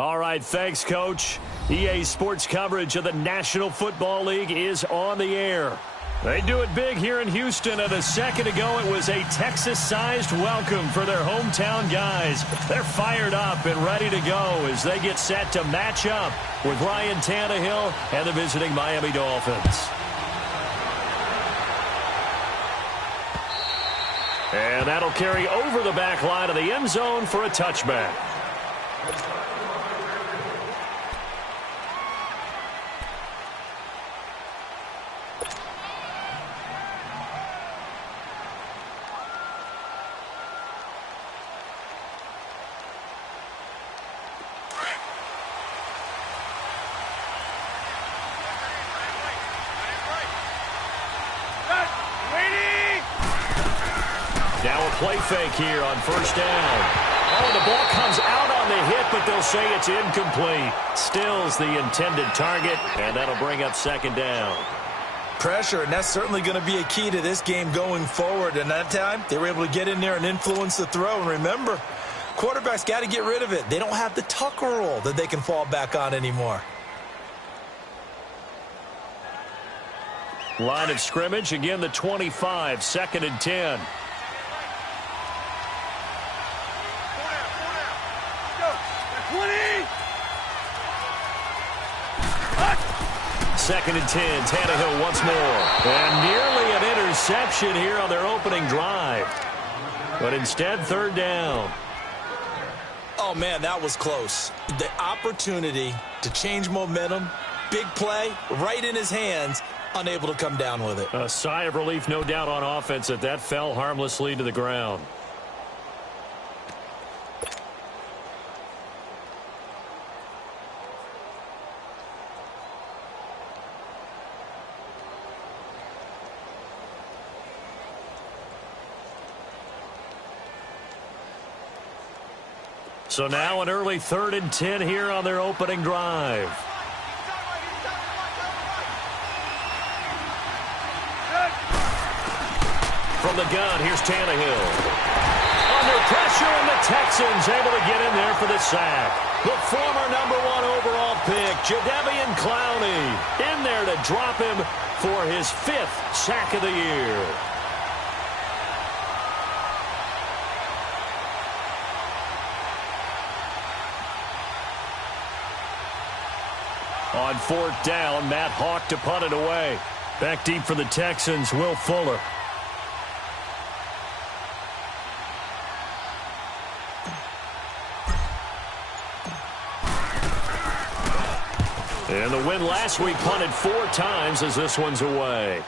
All right, thanks, Coach. EA Sports coverage of the National Football League is on the air. They do it big here in Houston, and a second ago it was a Texas-sized welcome for their hometown guys. They're fired up and ready to go as they get set to match up with Ryan Tannehill and the visiting Miami Dolphins. And that'll carry over the back line of the end zone for a touchback. Play fake here on first down. Oh, the ball comes out on the hit, but they'll say it's incomplete. Stills the intended target, and that'll bring up second down. Pressure, and that's certainly going to be a key to this game going forward. And that time, they were able to get in there and influence the throw. And remember, quarterbacks got to get rid of it. They don't have the Tucker rule that they can fall back on anymore. Line of scrimmage, again the 25, 2nd and 10. Second and 10, Tannehill once more. And nearly an interception here on their opening drive. But instead, third down. Oh, man, that was close. The opportunity to change momentum, big play, right in his hands, unable to come down with it. A sigh of relief, no doubt, on offense that fell harmlessly to the ground. So now an early 3rd and 10 here on their opening drive. From the gun, here's Tannehill. Under pressure, and the Texans able to get in there for the sack. The former #1 overall pick, Jadeveon Clowney, in there to drop him for his 5th sack of the year. On 4th down, Matt Hawk to punt it away. Back deep for the Texans, Will Fuller. And the win last week punted 4 times as this one's away.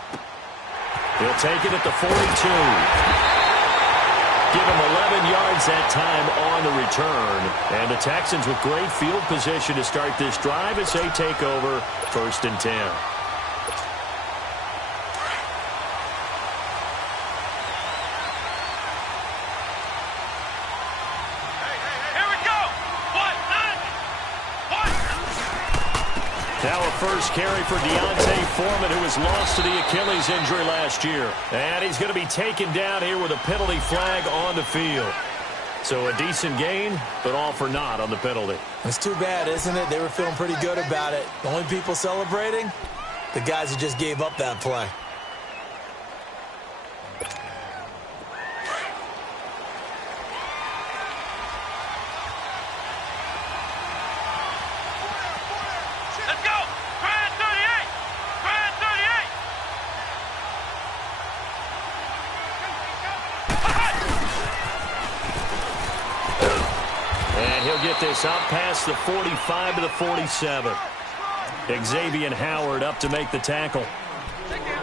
He'll take it at the 42. Give him 11 yards that time on the return. And the Texans with great field position to start this drive as they take over 1st and 10. Now a first carry for D'Onta Foreman, who was lost to the Achilles injury last year. And he's going to be taken down here with a penalty flag on the field. So a decent gain, but all for naught on the penalty. It's too bad, isn't it? They were feeling pretty good about it. The only people celebrating, the guys who just gave up that play. This up past the 45 to the 47. Xavier Howard up to make the tackle.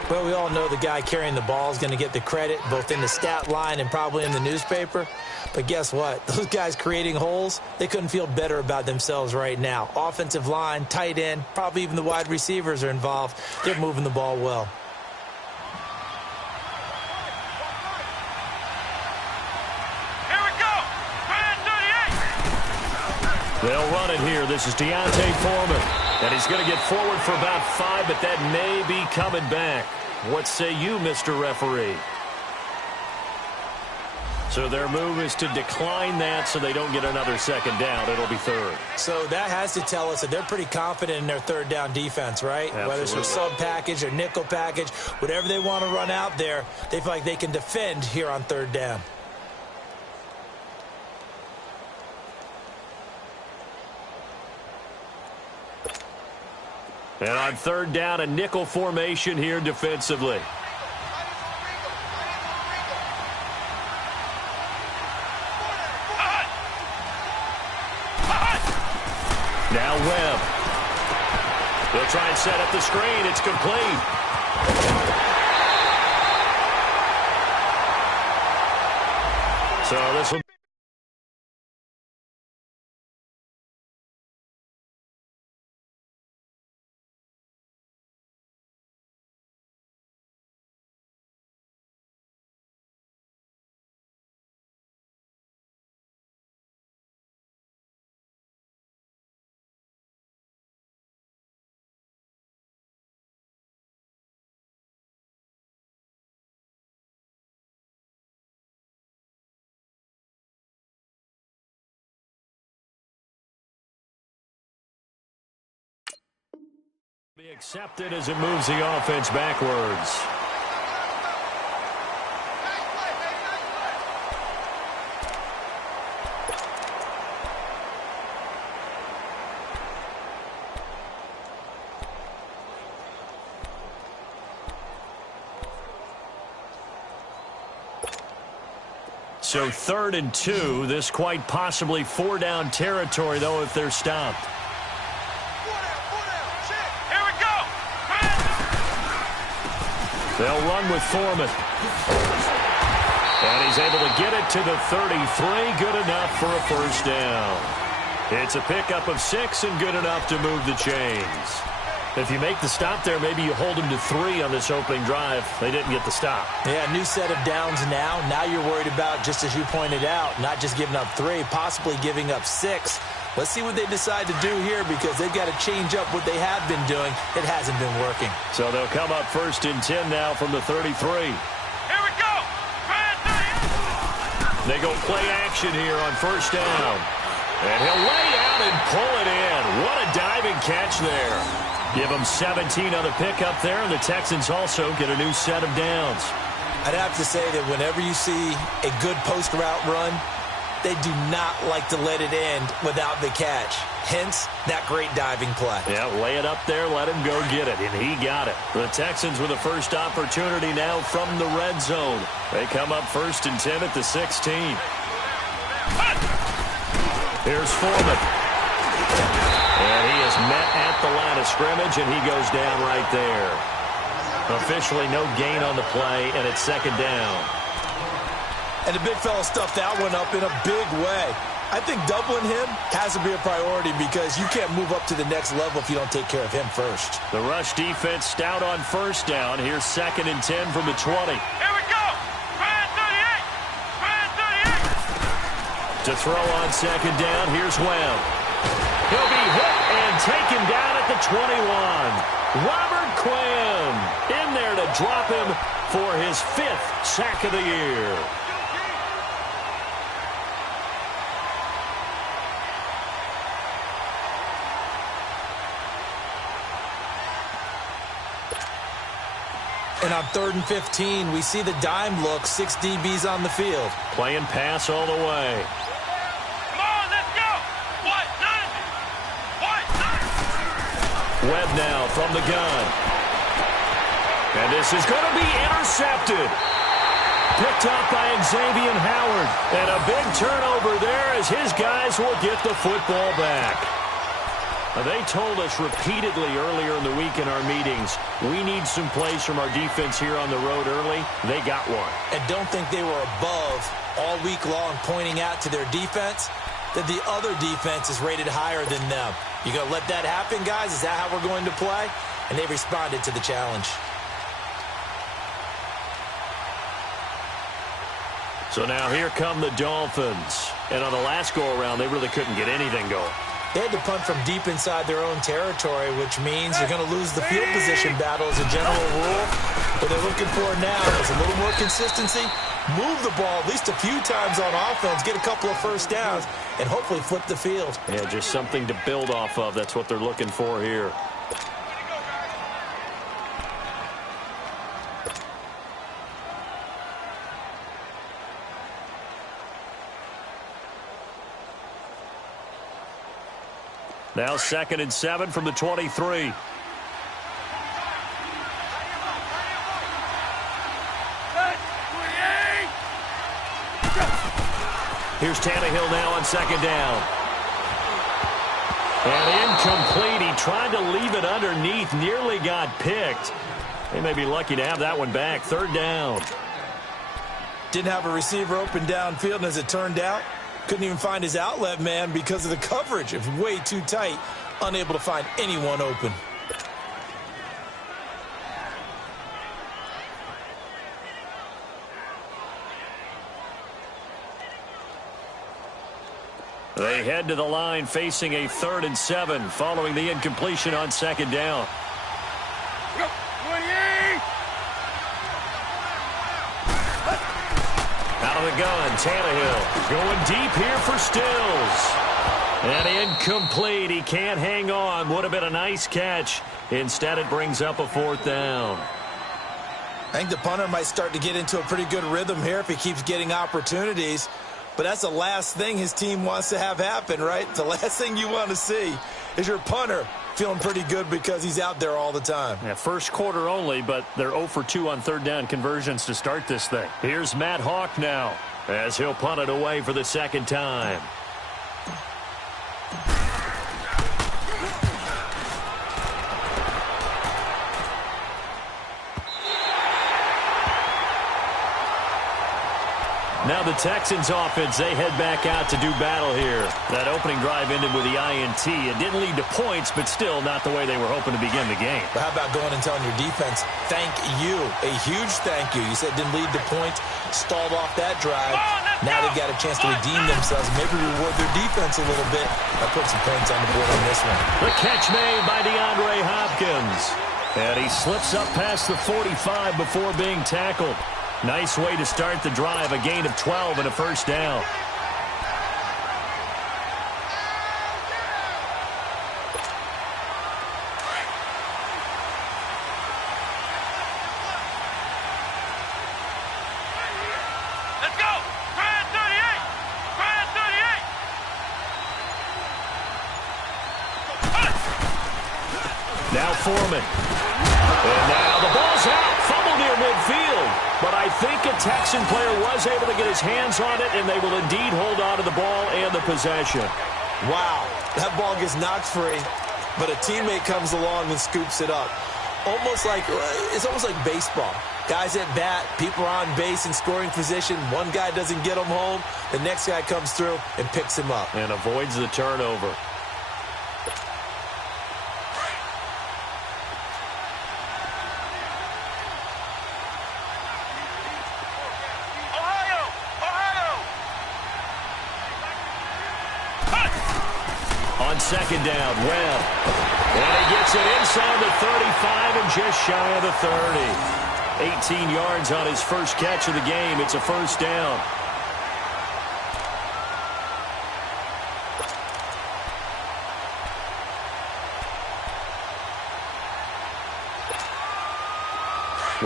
Well, we all know the guy carrying the ball is going to get the credit both in the stat line and probably in the newspaper. But guess what? Those guys creating holes, they couldn't feel better about themselves right now. Offensive line, tight end, probably even the wide receivers are involved. They're moving the ball well. They'll run it here. This is D'Onta Foreman. And he's going to get forward for about 5, but that may be coming back. What say you, Mr. Referee? So their move is to decline that so they don't get another second down. It'll be third. So that has to tell us that they're pretty confident in their third down defense, right? Absolutely. Whether it's their sub package or nickel package, whatever they want to run out there, they feel like they can defend here on third down. And on third down, a nickel formation here defensively. Now Webb. They'll try and set up the screen. It's complete. So this will be accepted as it moves the offense backwards. So 3rd and 2. This quite possibly 4-down territory, though, if they're stopped. They'll run with Foreman. And he's able to get it to the 33. Good enough for a first down. It's a pickup of 6 and good enough to move the chains. If you make the stop there, maybe you hold them to 3 on this opening drive. They didn't get the stop. Yeah, new set of downs now. Now you're worried about, just as you pointed out, not just giving up 3, possibly giving up 6. Let's see what they decide to do here because they've got to change up what they have been doing. It hasn't been working. So they'll come up 1st and 10 now from the 33. Here we go. They go play action here on 1st down. And he'll lay out and pull it in. What a diving catch there. Give them 17 on the pickup there, and the Texans also get a new set of downs. I'd have to say that whenever you see a good post route run, they do not like to let it end without the catch. Hence, that great diving play. Yeah, lay it up there, let him go get it, and he got it. The Texans with a first opportunity now from the red zone. They come up 1st and 10 at the 16. Here's Foreman. And he is met at the line of scrimmage, and he goes down right there. Officially no gain on the play, and it's 2nd down. And the big fella stuffed that one up in a big way. I think doubling him has to be a priority because you can't move up to the next level if you don't take care of him first. The rush defense stout on 1st down. Here's 2nd and 10 from the 20. Here we go. Brand 38. To throw on 2nd down, here's Webb. He'll be hit and taken down at the 21. Robert Quinn in there to drop him for his 5th sack of the year. And on 3rd and 15, we see the dime look, 6 DBs on the field. Playing pass all the way. Come on, let's go. Webb now from the gun. And this is going to be intercepted. Picked up by Xavier Howard. And a big turnover there as his guys will get the football back. They told us repeatedly earlier in the week in our meetings, we need some plays from our defense here on the road early. They got one. And don't think they were above all week long pointing out to their defense that the other defense is rated higher than them. You going to let that happen, guys? Is that how we're going to play? And they responded to the challenge. So now here come the Dolphins. And on the last go-around, they really couldn't get anything going. They had to punt from deep inside their own territory, which means you're going to lose the field position battle as a general rule. What they're looking for now is a little more consistency, move the ball at least a few times on offense, get a couple of first downs, and hopefully flip the field. Yeah, just something to build off of. That's what they're looking for here. Now 2nd and 7 from the 23. Here's Tannehill now on 2nd down. And incomplete. He tried to leave it underneath. Nearly got picked. They may be lucky to have that one back. 3rd down. Didn't have a receiver open downfield, and as it turned out, couldn't even find his outlet man because of the coverage. It was way too tight. Unable to find anyone open. They head to the line facing a 3rd and 7 following the incompletion on 2nd down. Out of the gun, Tannehill going deep here for Stills. And incomplete. He can't hang on. Would have been a nice catch. Instead, it brings up a 4th down. I think the punter might start to get into a pretty good rhythm here if he keeps getting opportunities. But that's the last thing his team wants to have happen, right? The last thing you want to see is your punter feeling pretty good because he's out there all the time. Yeah, first quarter only, but they're 0 for 2 on 3rd down conversions to start this thing. Here's Matt Hawk now as he'll punt it away for the 2nd time. Now the Texans offense, they head back out to do battle here. That opening drive ended with the INT. It didn't lead to points, but still not the way they were hoping to begin the game. But how about going and telling your defense, thank you, a huge thank you. You said didn't lead to points, stalled off that drive. Now they've got a chance to redeem themselves, maybe reward their defense a little bit. I'll put some points on the board on this one. The catch made by DeAndre Hopkins. And he slips up past the 45 before being tackled. Nice way to start the drive, a gain of 12 and a 1st down. Let's go! Try 38! Try 38! Now Foreman. And now the ball's out. Fumble near midfield. But I think a Texan player was able to get his hands on it, and they will indeed hold on to the ball and the possession. Wow, that ball gets knocked free, but a teammate comes along and scoops it up. It's almost like baseball. Guys at bat, people are on base in scoring position. One guy doesn't get him home. The next guy comes through and picks him up. And avoids the turnover. On 2nd down, Webb. And he gets it inside the 35 and just shy of the 30. 18 yards on his first catch of the game. It's a 1st down.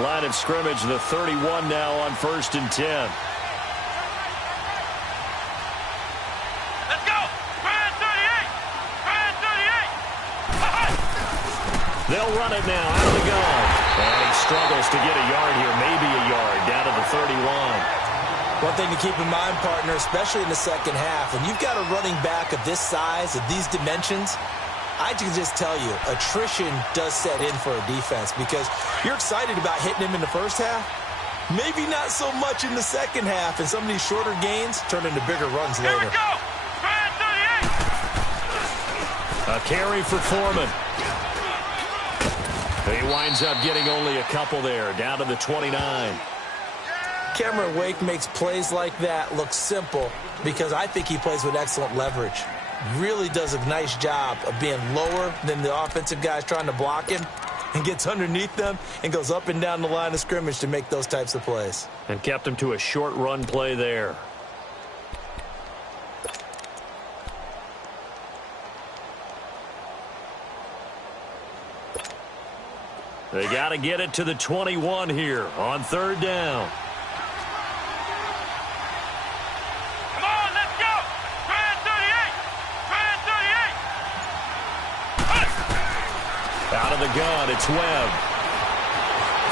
Line of scrimmage, the 31 now on 1st and 10. They'll run it now out of the gun. And he struggles to get a yard here, maybe a yard, down to the 31. One thing to keep in mind, partner, especially in the second half, when you've got a running back of this size, of these dimensions, I can just tell you, attrition does set in for a defense because you're excited about hitting him in the first half. Maybe not so much in the second half, and some of these shorter gains turn into bigger runs later. Here we go! A carry for Foreman. He winds up getting only a couple there, down to the 29. Cameron Wake makes plays like that look simple because I think he plays with excellent leverage. Really does a nice job of being lower than the offensive guys trying to block him and gets underneath them and goes up and down the line of scrimmage to make those types of plays. And kept him to a short run play there. They got to get it to the 21 here on third down. Come on, let's go! Try and 38! Try and 38! Out of the gun, it's Webb.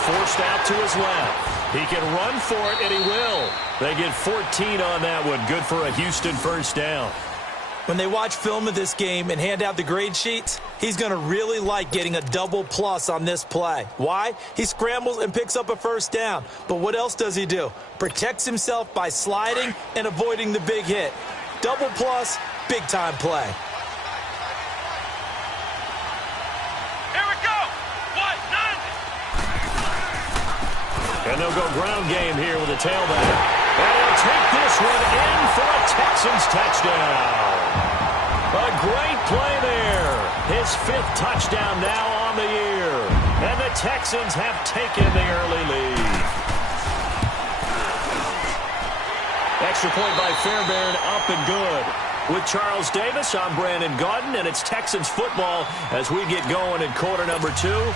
Forced out to his left. He can run for it, and he will. They get 14 on that one. Good for a Houston first down. When they watch film of this game and hand out the grade sheets, he's going to really like getting a double plus on this play. Why? He scrambles and picks up a first down. But what else does he do? Protects himself by sliding and avoiding the big hit. Double plus, big-time play. Here we go! What? None! And they'll go ground game here with a tailback. And he'll take this one in for a Texans touchdown. A great play there. His 5th touchdown now on the year. And the Texans have taken the early lead. Extra point by Fairbairn, up and good. With Charles Davis, I'm Brandon Gaudin, and it's Texans football as we get going in quarter number 2.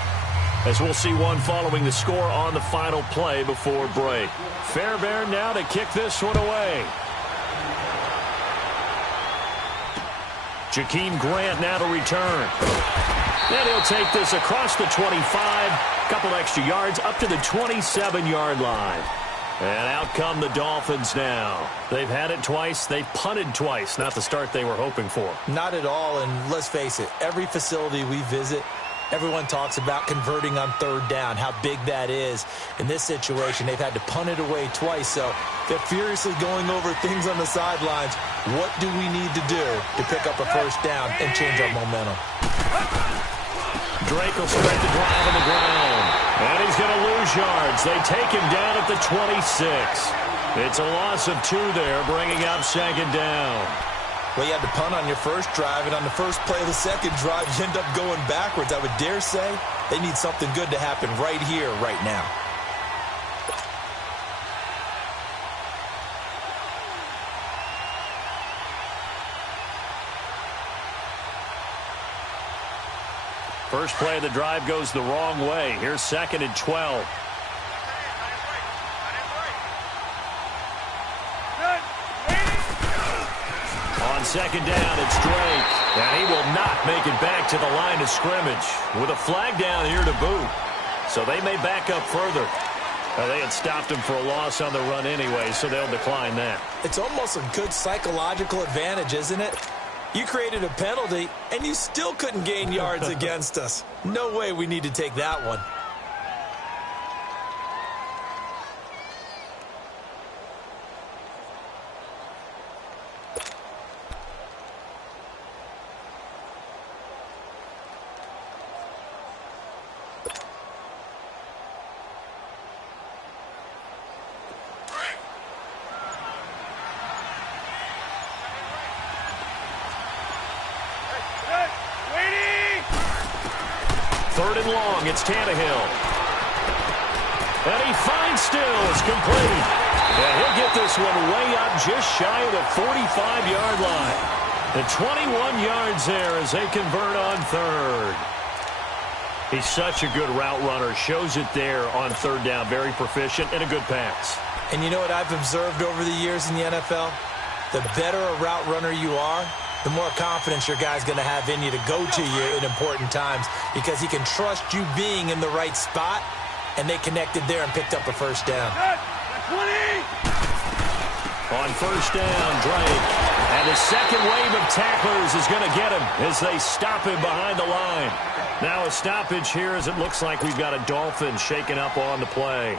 As we'll see one following the score on the final play before break. Fairbairn now to kick this one away. Jakeem Grant now to return. And he'll take this across the 25. Couple extra yards up to the 27-yard line. And out come the Dolphins now. They've had it twice. They've punted twice. Not the start they were hoping for. Not at all, and let's face it, every facility we visit, everyone talks about converting on third down, how big that is. In this situation, they've had to punt it away twice, so they're furiously going over things on the sidelines. What do we need to do to pick up a first down and change our momentum? Drake will start the drive on the ground. And he's going to lose yards. They take him down at the 26. It's a loss of 2 there, bringing up second down. Well, you had to punt on your first drive, and on the first play of the second drive, you end up going backwards. I would dare say they need something good to happen right here, right now. First play of the drive goes the wrong way. Here's second and 12. On second down, it's Drake. And he will not make it back to the line of scrimmage with a flag down here to boot. So they may back up further. They had stopped him for a loss on the run anyway, so they'll decline that. It's almost a good psychological advantage, isn't it? You created a penalty, and you still couldn't gain yards against us. No way we need to take that one. Third and long, it's Tannehill. And he finds Stills, complete. And he'll get this one way up just shy of the 45-yard line. And 21 yards there as they convert on third. He's such a good route runner. Shows it there on third down. Very proficient and a good pass. And you know what I've observed over the years in the NFL? The better a route runner you are, the more confidence your guy's going to have in you to go to you in important times because he can trust you being in the right spot, and they connected there and picked up a first down. 20! On first down, Drake. And the second wave of tacklers is going to get him as they stop him behind the line. Now a stoppage here as it looks like we've got a Dolphin shaken up on the play.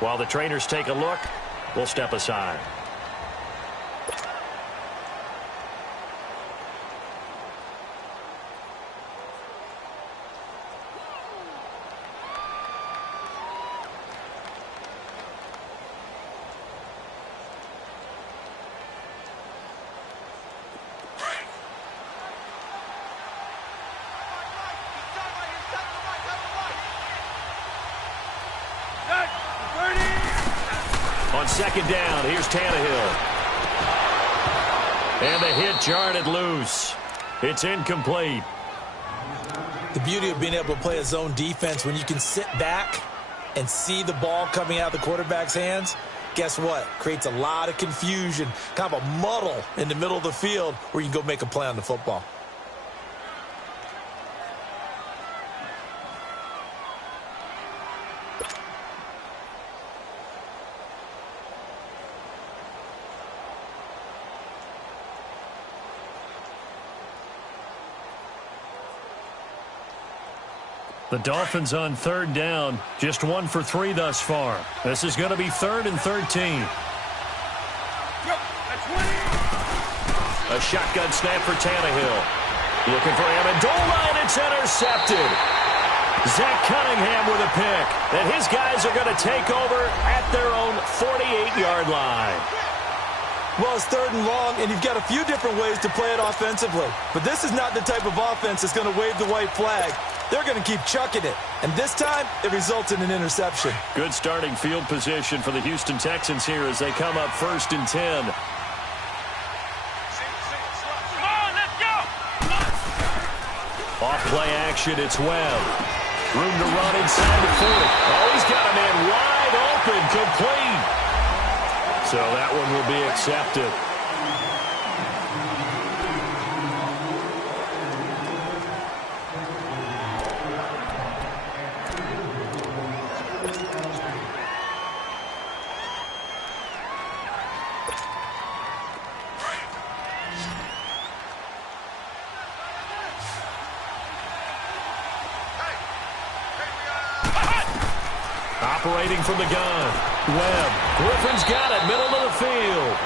While the trainers take a look, we'll step aside. On second down, here's Tannehill. And the hit jarred it loose. It's incomplete. The beauty of being able to play a zone defense when you can sit back and see the ball coming out of the quarterback's hands, guess what? Creates a lot of confusion, kind of a muddle in the middle of the field where you can go make a play on the football. The Dolphins on third down, just 1 for 3 thus far. This is going to be 3rd and 13. A shotgun snap for Tannehill. Looking for Amendola, and it's intercepted. Zach Cunningham with a pick. And his guys are going to take over at their own 48-yard line. Well, it's 3rd and long, and you've got a few different ways to play it offensively. But this is not the type of offense that's going to wave the white flag. They're going to keep chucking it. And this time, it results in an interception. Good starting field position for the Houston Texans here as they come up 1st and 10. Come on, let's go. Off play action, it's Webb. Room to run inside the 40. Oh, he's got a man wide open, complete. So that one will be accepted. Operating from the gun. Webb. Griffin's got it. Middle of the field.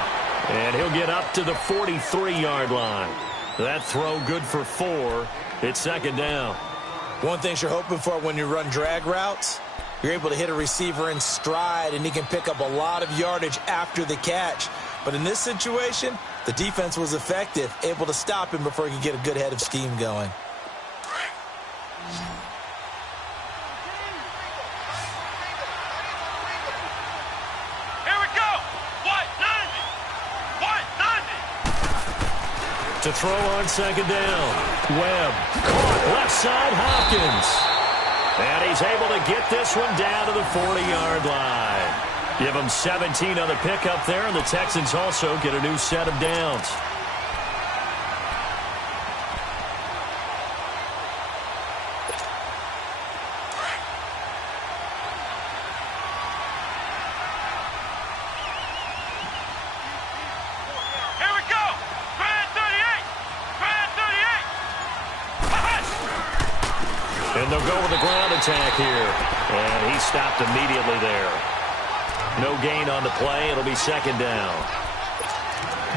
And he'll get up to the 43-yard line. That throw good for 4. It's 2nd down. One thing you're hoping for when you run drag routes, you're able to hit a receiver in stride, and he can pick up a lot of yardage after the catch. But in this situation, the defense was effective, able to stop him before he could get a good head of steam going. To throw on 2nd down. Webb. Caught left side, Hopkins. And he's able to get this one down to the 40-yard line. Give him 17 on the pickup there, and the Texans also get a new set of downs. And they'll go with the ground attack here. And he stopped immediately there. No gain on the play. It'll be 2nd down.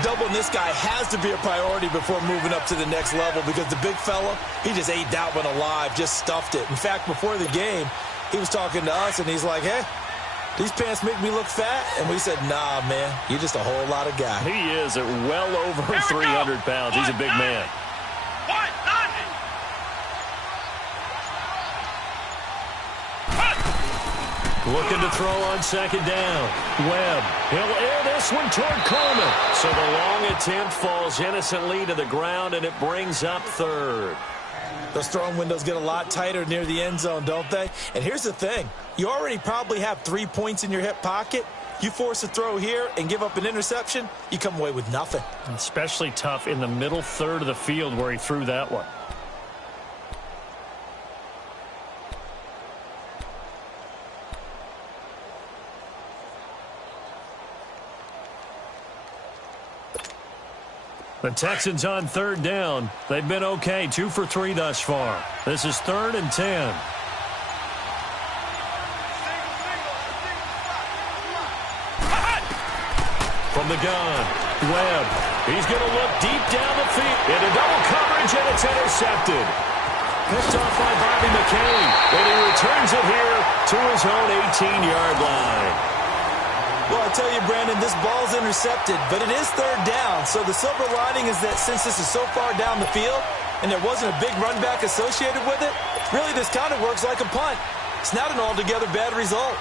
Doubling this guy has to be a priority before moving up to the next level because the big fella, he just ate that one alive, just stuffed it. In fact, before the game, he was talking to us, and he's like, hey, these pants make me look fat. And we said, nah, man, you're just a whole lot of guy. He is at well over 300 pounds. He's a big man. Looking to throw on 2nd down. Webb. He'll air this one toward Coleman. So the long attempt falls innocently to the ground, and it brings up 3rd. Those throwing windows get a lot tighter near the end zone, don't they? And here's the thing. You already probably have 3 points in your hip pocket. You force a throw here and give up an interception, you come away with nothing. Especially tough in the middle 3rd of the field where he threw that one. The Texans on 3rd down. They've been okay, 2 for 3 thus far. This is 3rd and 10. From the gun, Webb. He's going to look deep down the field. Into double coverage, and it's intercepted. Picked off by Bobby McCain. And he returns it here to his own 18-yard line. Well, I tell you, Brandon, this ball's intercepted, but it is 3rd down. So the silver lining is that since this is so far down the field and there wasn't a big run back associated with it, really this kind of works like a punt. It's not an altogether bad result.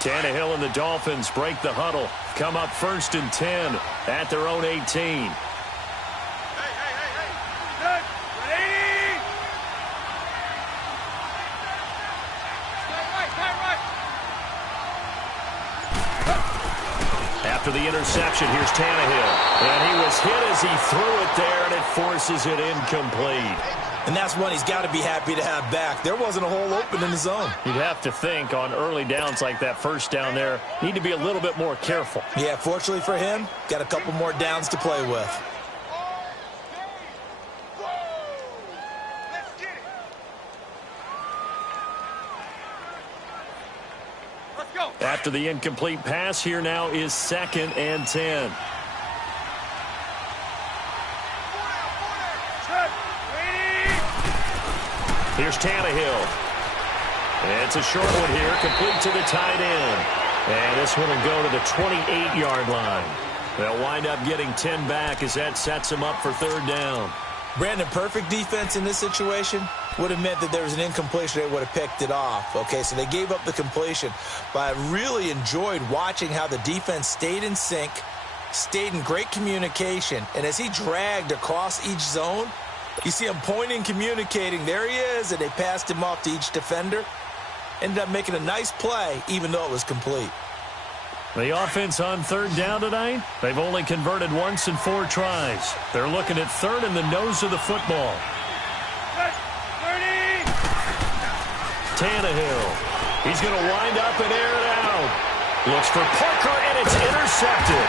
Tannehill and the Dolphins break the huddle. Come up 1st and 10 at their own 18. After the interception, here's Tannehill. And he was hit as he threw it there, and it forces it incomplete. And that's one he's got to be happy to have back. There wasn't a hole open in the zone. You'd have to think on early downs like that, first down there, need to be a little bit more careful. Yeah, fortunately for him, got a couple more downs to play with. After the incomplete pass, here now is 2nd and 10. Here's Tannehill. And it's a short one here, complete to the tight end. And this one will go to the 28-yard line. They'll wind up getting 10 back as that sets them up for 3rd down. Brandon, perfect defense in this situation would have meant that there was an incompletion. They would have picked it off. Okay, so they gave up the completion. But I really enjoyed watching how the defense stayed in sync, stayed in great communication. And as he dragged across each zone, you see him pointing, communicating. There he is, and they passed him off to each defender. Ended up making a nice play, even though it was complete. The offense on 3rd down tonight, they've only converted once in 4 tries. They're looking at 3rd in the nose of the football. Tannehill. He's going to wind up and air it out. Looks for Parker, and it's intercepted.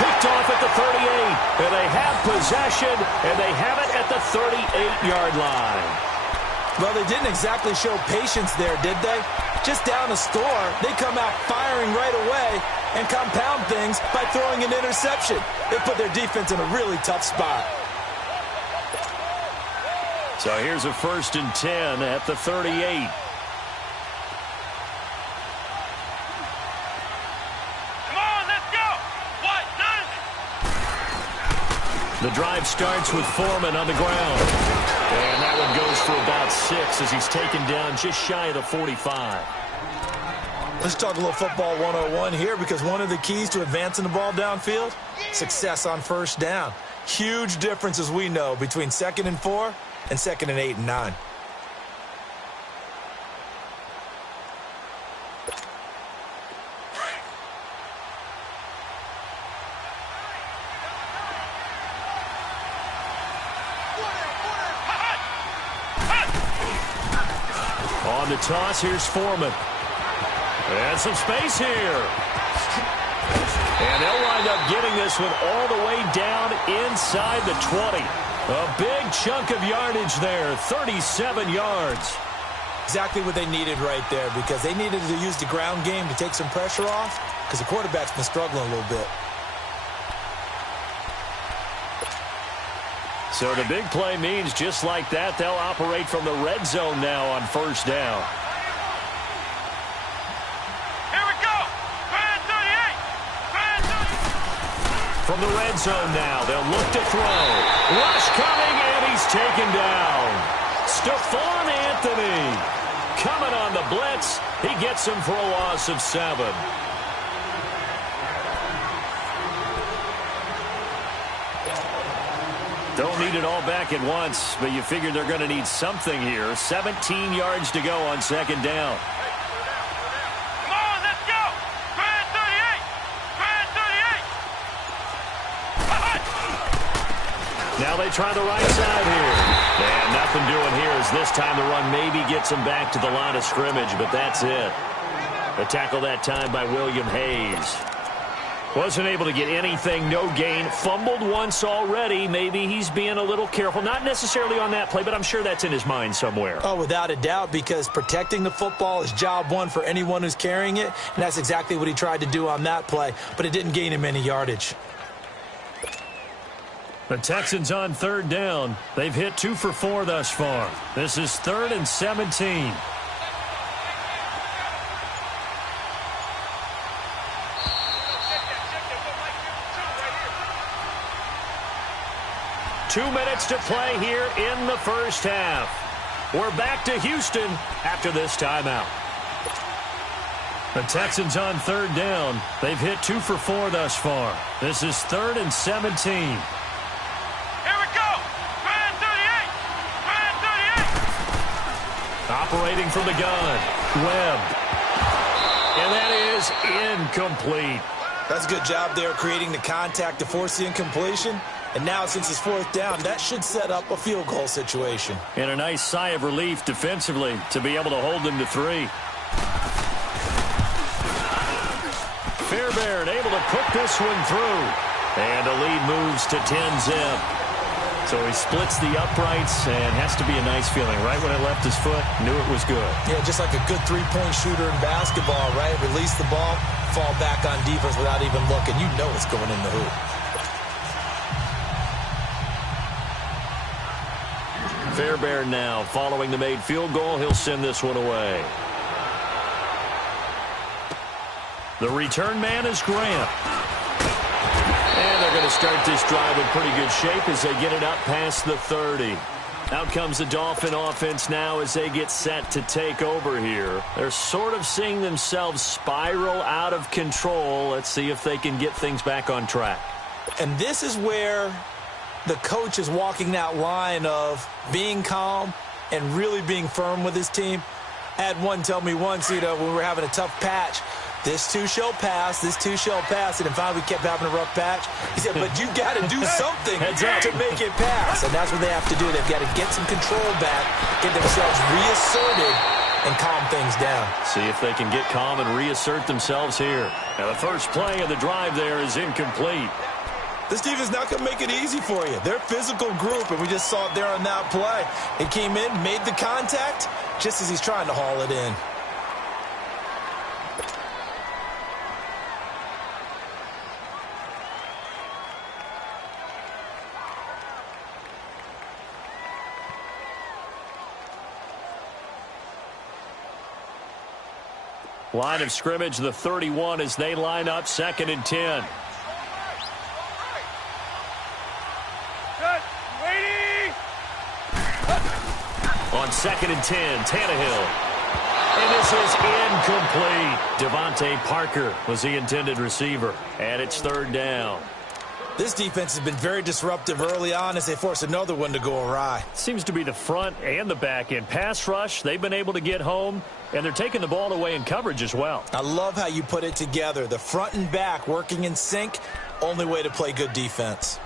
Picked off at the 38. And they have possession, and they have it at the 38-yard line. Well, they didn't exactly show patience there, did they? Just down a score, they come out firing right away and compound things by throwing an interception. They put their defense in a really tough spot. So here's a 1st and 10 at the 38. Come on, let's go. What? The drive starts with Foreman on the ground. And that one goes for about 6 as he's taken down just shy of the 45. Let's talk a little football 101 here, because one of the keys to advancing the ball downfield, success on 1st down. Huge difference, as we know, between 2nd and 4 and 2nd and 8 and 9. On the toss, here's Foreman. And some space here. And they'll wind up getting this one all the way down inside the 20. A big chunk of yardage there, 37 yards. Exactly what they needed right there, because they needed to use the ground game to take some pressure off, because the quarterback's been struggling a little bit. So the big play means just like that, they'll operate from the red zone now on 1st down. Here we go. 38. From the red zone now, they'll look to throw. Rush coming, and he's taken down. Stephon Anthony coming on the blitz. He gets him for a loss of 7. Don't need it all back at once, but you figure they're going to need something here. 17 yards to go on 2nd down. Come on, let's go. 38. 38. Now they try the right side here. And nothing doing here as this time the run maybe gets them back to the line of scrimmage, but that's it. A tackle that time by William Hayes. Wasn't able to get anything, no gain. Fumbled once already. Maybe he's being a little careful. Not necessarily on that play, but I'm sure that's in his mind somewhere. Oh, without a doubt, because protecting the football is job one for anyone who's carrying it, and that's exactly what he tried to do on that play, but it didn't gain him any yardage. The Texans on 3rd down. They've hit 2 for 4 thus far. This is 3rd and 17. Two minutes to play here in the first half. We're back to Houston after this timeout. The Texans on 3rd down. They've hit 2 for 4 thus far. This is 3rd and 17. Here we go. 338. 338. Operating from the gun. Webb. And that is incomplete. That's a good job there creating the contact to force the incompletion. And now, since it's 4th down, that should set up a field goal situation. And a nice sigh of relief defensively to be able to hold them to 3. Fairbairn able to put this one through. And the lead moves to 10-zip. So he splits the uprights and has to be a nice feeling. Right when it left his foot, knew it was good. Yeah, just like a good three-point shooter in basketball, right? Release the ball, fall back on defense without even looking. You know it's going in the hoop. Fairbairn now following the made field goal. He'll send this one away. The return man is Grant. And they're going to start this drive in pretty good shape as they get it up past the 30. Out comes the Dolphin offense now as they get set to take over here. They're sort of seeing themselves spiral out of control. Let's see if they can get things back on track. And this is where the coach is walking that line of being calm and really being firm with his team. I had one tell me once, when we were having a tough patch, this too shall pass, this too shall pass. And finally we kept having a rough patch. He said, but you got to do something to make it pass. And that's what they have to do. They've got to get some control back, get themselves reasserted, and calm things down. See if they can get calm and reassert themselves here. Now the first play of the drive there is incomplete. This defense not going to make it easy for you. They're a physical group, and we just saw it there on that play. He came in, made the contact, just as he's trying to haul it in. Line of scrimmage, the 31 as they line up 2nd and 10. On 2nd and 10, Tannehill. And this is incomplete. Devontae Parker was the intended receiver. And it's 3rd down. This defense has been very disruptive early on as they force another one to go awry. Seems to be the front and the back end. Pass rush, they've been able to get home, and they're taking the ball away in coverage as well. I love how you put it together. The front and back working in sync, only way to play good defense.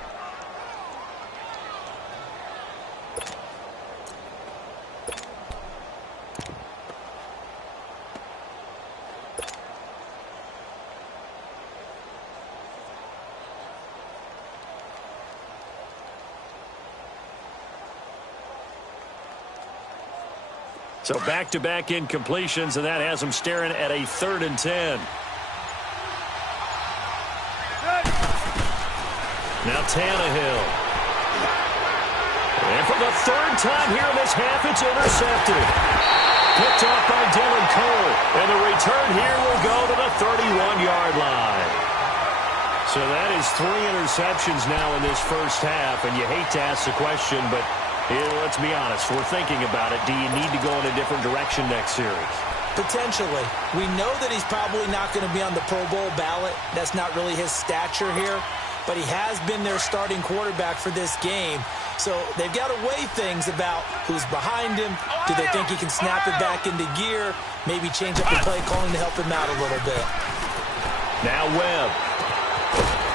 So back-to-back incompletions, and that has them staring at a 3rd and 10. Now Tannehill. And for the 3rd time here in this half, it's intercepted. Picked off by Dylan Cole. And the return here will go to the 31-yard line. So that is 3 interceptions now in this first half, and you hate to ask the question, but let's be honest, we're thinking about it. Do you need to go in a different direction next series? Potentially. We know that he's probably not going to be on the Pro Bowl ballot. That's not really his stature here. But he has been their starting quarterback for this game. So they've got to weigh things about who's behind him. Do they think he can snap it back into gear? Maybe change up the play calling to help him out a little bit. Now Webb.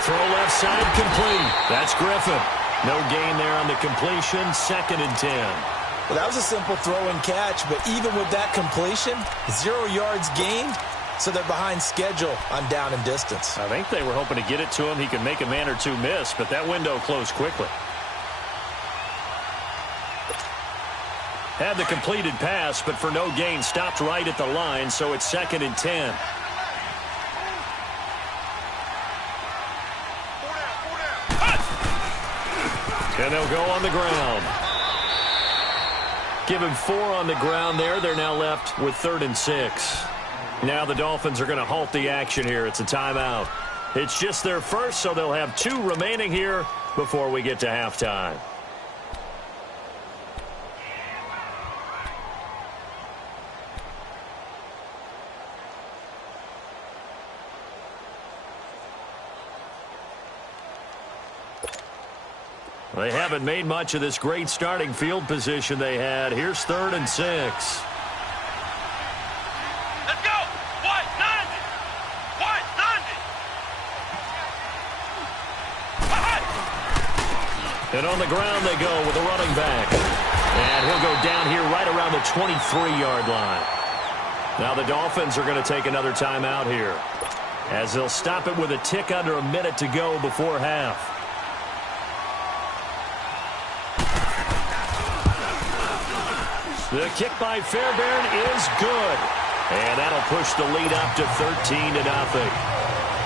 Throw left side complete. That's Griffin. No gain there on the completion, 2nd and 10. Well, that was a simple throw and catch, but even with that completion, 0 yards gained, so they're behind schedule on down and distance. I think they were hoping to get it to him. He could make a man or two miss, but that window closed quickly. Had the completed pass, but for no gain, stopped right at the line, so it's 2nd and 10. And they'll go on the ground. Give him 4 on the ground there. They're now left with 3rd and 6. Now the Dolphins are going to halt the action here. It's a timeout. It's just their first, so they'll have 2 remaining here before we get to halftime. They haven't made much of this great starting field position they had. Here's 3rd and 6. Let's go. White, 90. White, 90. And on the ground they go with a running back. And he'll go down here right around the 23-yard line. Now the Dolphins are going to take another timeout here, as they'll stop it with a tick under a minute to go before half. The kick by Fairbairn is good. And that'll push the lead up to 13-0.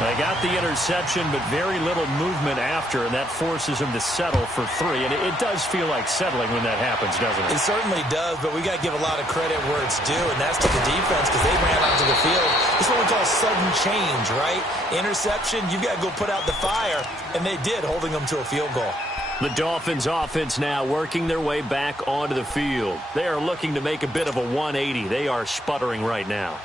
They got the interception, but very little movement after, and that forces them to settle for 3. And it does feel like settling when that happens, doesn't it? It certainly does, but we got to give a lot of credit where it's due, and that's to the defense, because they ran onto the field. It's what we call sudden change, right? Interception, you've got to go put out the fire, and they did, holding them to a field goal. The Dolphins offense now working their way back onto the field. They are looking to make a bit of a 180. They are sputtering right now.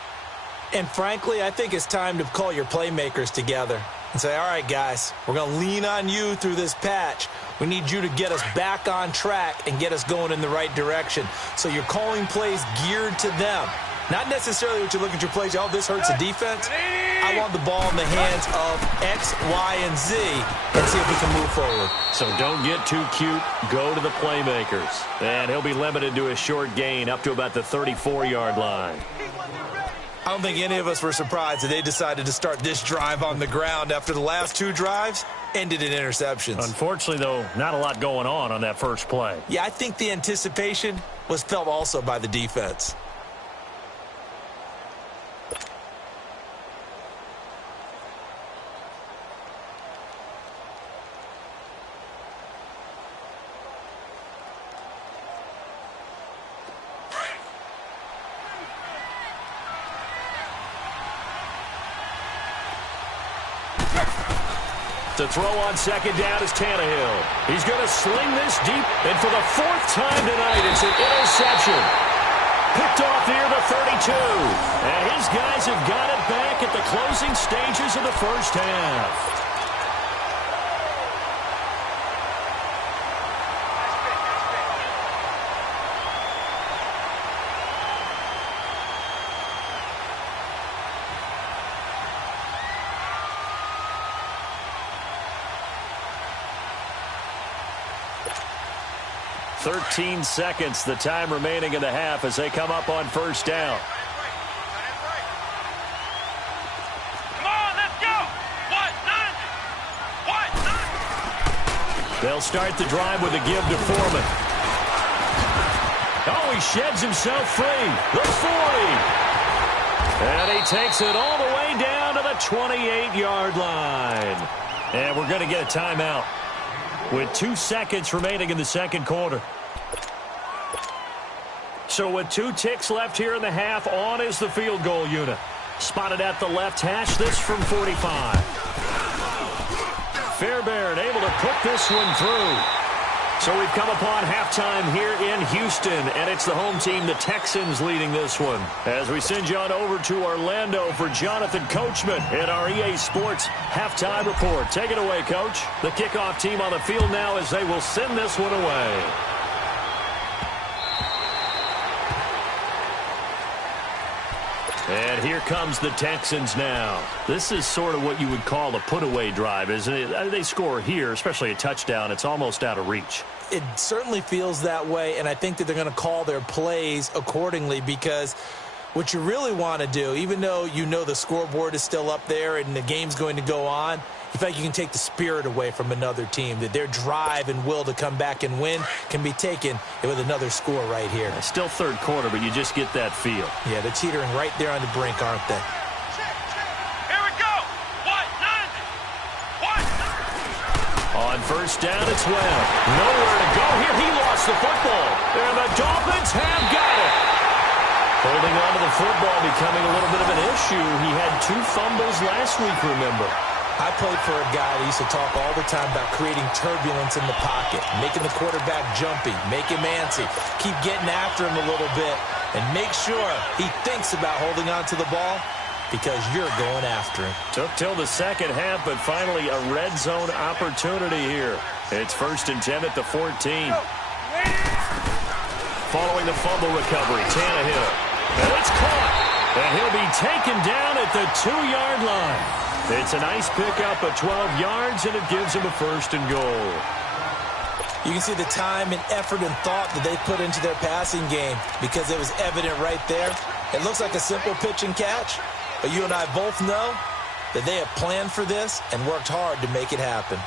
And frankly, I think it's time to call your playmakers together and say, all right, guys, we're going to lean on you through this patch. We need you to get us back on track and get us going in the right direction. So you're calling plays geared to them. Not necessarily what you look at your plays, oh, this hurts the defense. I want the ball in the hands of X, Y, and Z and see if we can move forward. So don't get too cute. Go to the playmakers. And he'll be limited to a short gain up to about the 34-yard line. I don't think any of us were surprised that they decided to start this drive on the ground after the last 2 drives ended in interceptions. Unfortunately, though, not a lot going on that first play. Yeah, I think the anticipation was felt also by the defense. To throw on second down is Tannehill. He's going to sling this deep, and for the 4th time tonight, it's an interception. Picked off near the 32. And his guys have got it back at the closing stages of the first half. "13 seconds, the time remaining in the half as they come up on first down. Come on, let's go. White, 90. White, 90. They'll start the drive with a give to Foreman. Oh, he sheds himself free. The 40. And he takes it all the way down to the 28-yard line. And we're going to get a timeout with 2 seconds remaining in the second quarter. So with 2 ticks left here in the half, on is the field goal unit. Spotted at the left hash, this from 45. Fairbairn able to put this one through. So we've come upon halftime here in Houston, and it's the home team, the Texans, leading this one. As we send you on over to Orlando for Jonathan Coachman in our EA Sports halftime report. Take it away, Coach. The kickoff team on the field now as they will send this one away. And here comes the Texans now. This is sort of what you would call a put-away drive, isn't it? They score here, especially a touchdown. It's almost out of reach. It certainly feels that way, and I think that they're going to call their plays accordingly, because what you really want to do, even though you know the scoreboard is still up there and the game's going to go on, you feel like you can take the spirit away from another team, that their drive and will to come back and win can be taken with another score right here. It's still third quarter, but you just get that feel. Yeah, they're teetering right there on the brink, aren't they? Here we go. White, 90. White, 90. On first down, it's Webb. Nowhere to go here. He lost the football. And the Dolphins have got it. Holding on to the football becoming a little bit of an issue. He had 2 fumbles last week, remember. I played for a guy that used to talk all the time about creating turbulence in the pocket, making the quarterback jumpy, make him antsy, keep getting after him a little bit, and make sure he thinks about holding on to the ball because you're going after him. Took till the second half, but finally a red zone opportunity here. It's 1st and 10 at the 14. Following the fumble recovery, Tannehill. And it's caught. And he'll be taken down at the 2-yard line. It's a nice pickup of 12 yards, and it gives him a 1st and goal. You can see the time and effort and thought that they put into their passing game because it was evident right there. It looks like a simple pitch and catch, but you and I both know that they have planned for this and worked hard to make it happen.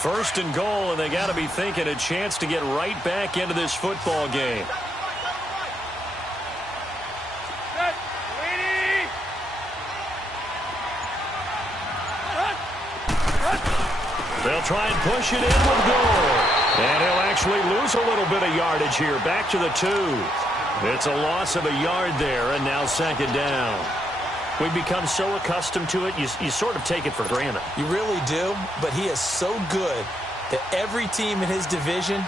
First and goal, and they got to be thinking a chance to get right back into this football game. They'll try and push it in with goal. And he'll actually lose a little bit of yardage here. Back to the 2. It's a loss of a yard there, and now 2nd down. We've become so accustomed to it, you sort of take it for granted. You really do, but he is so good that every team in his division,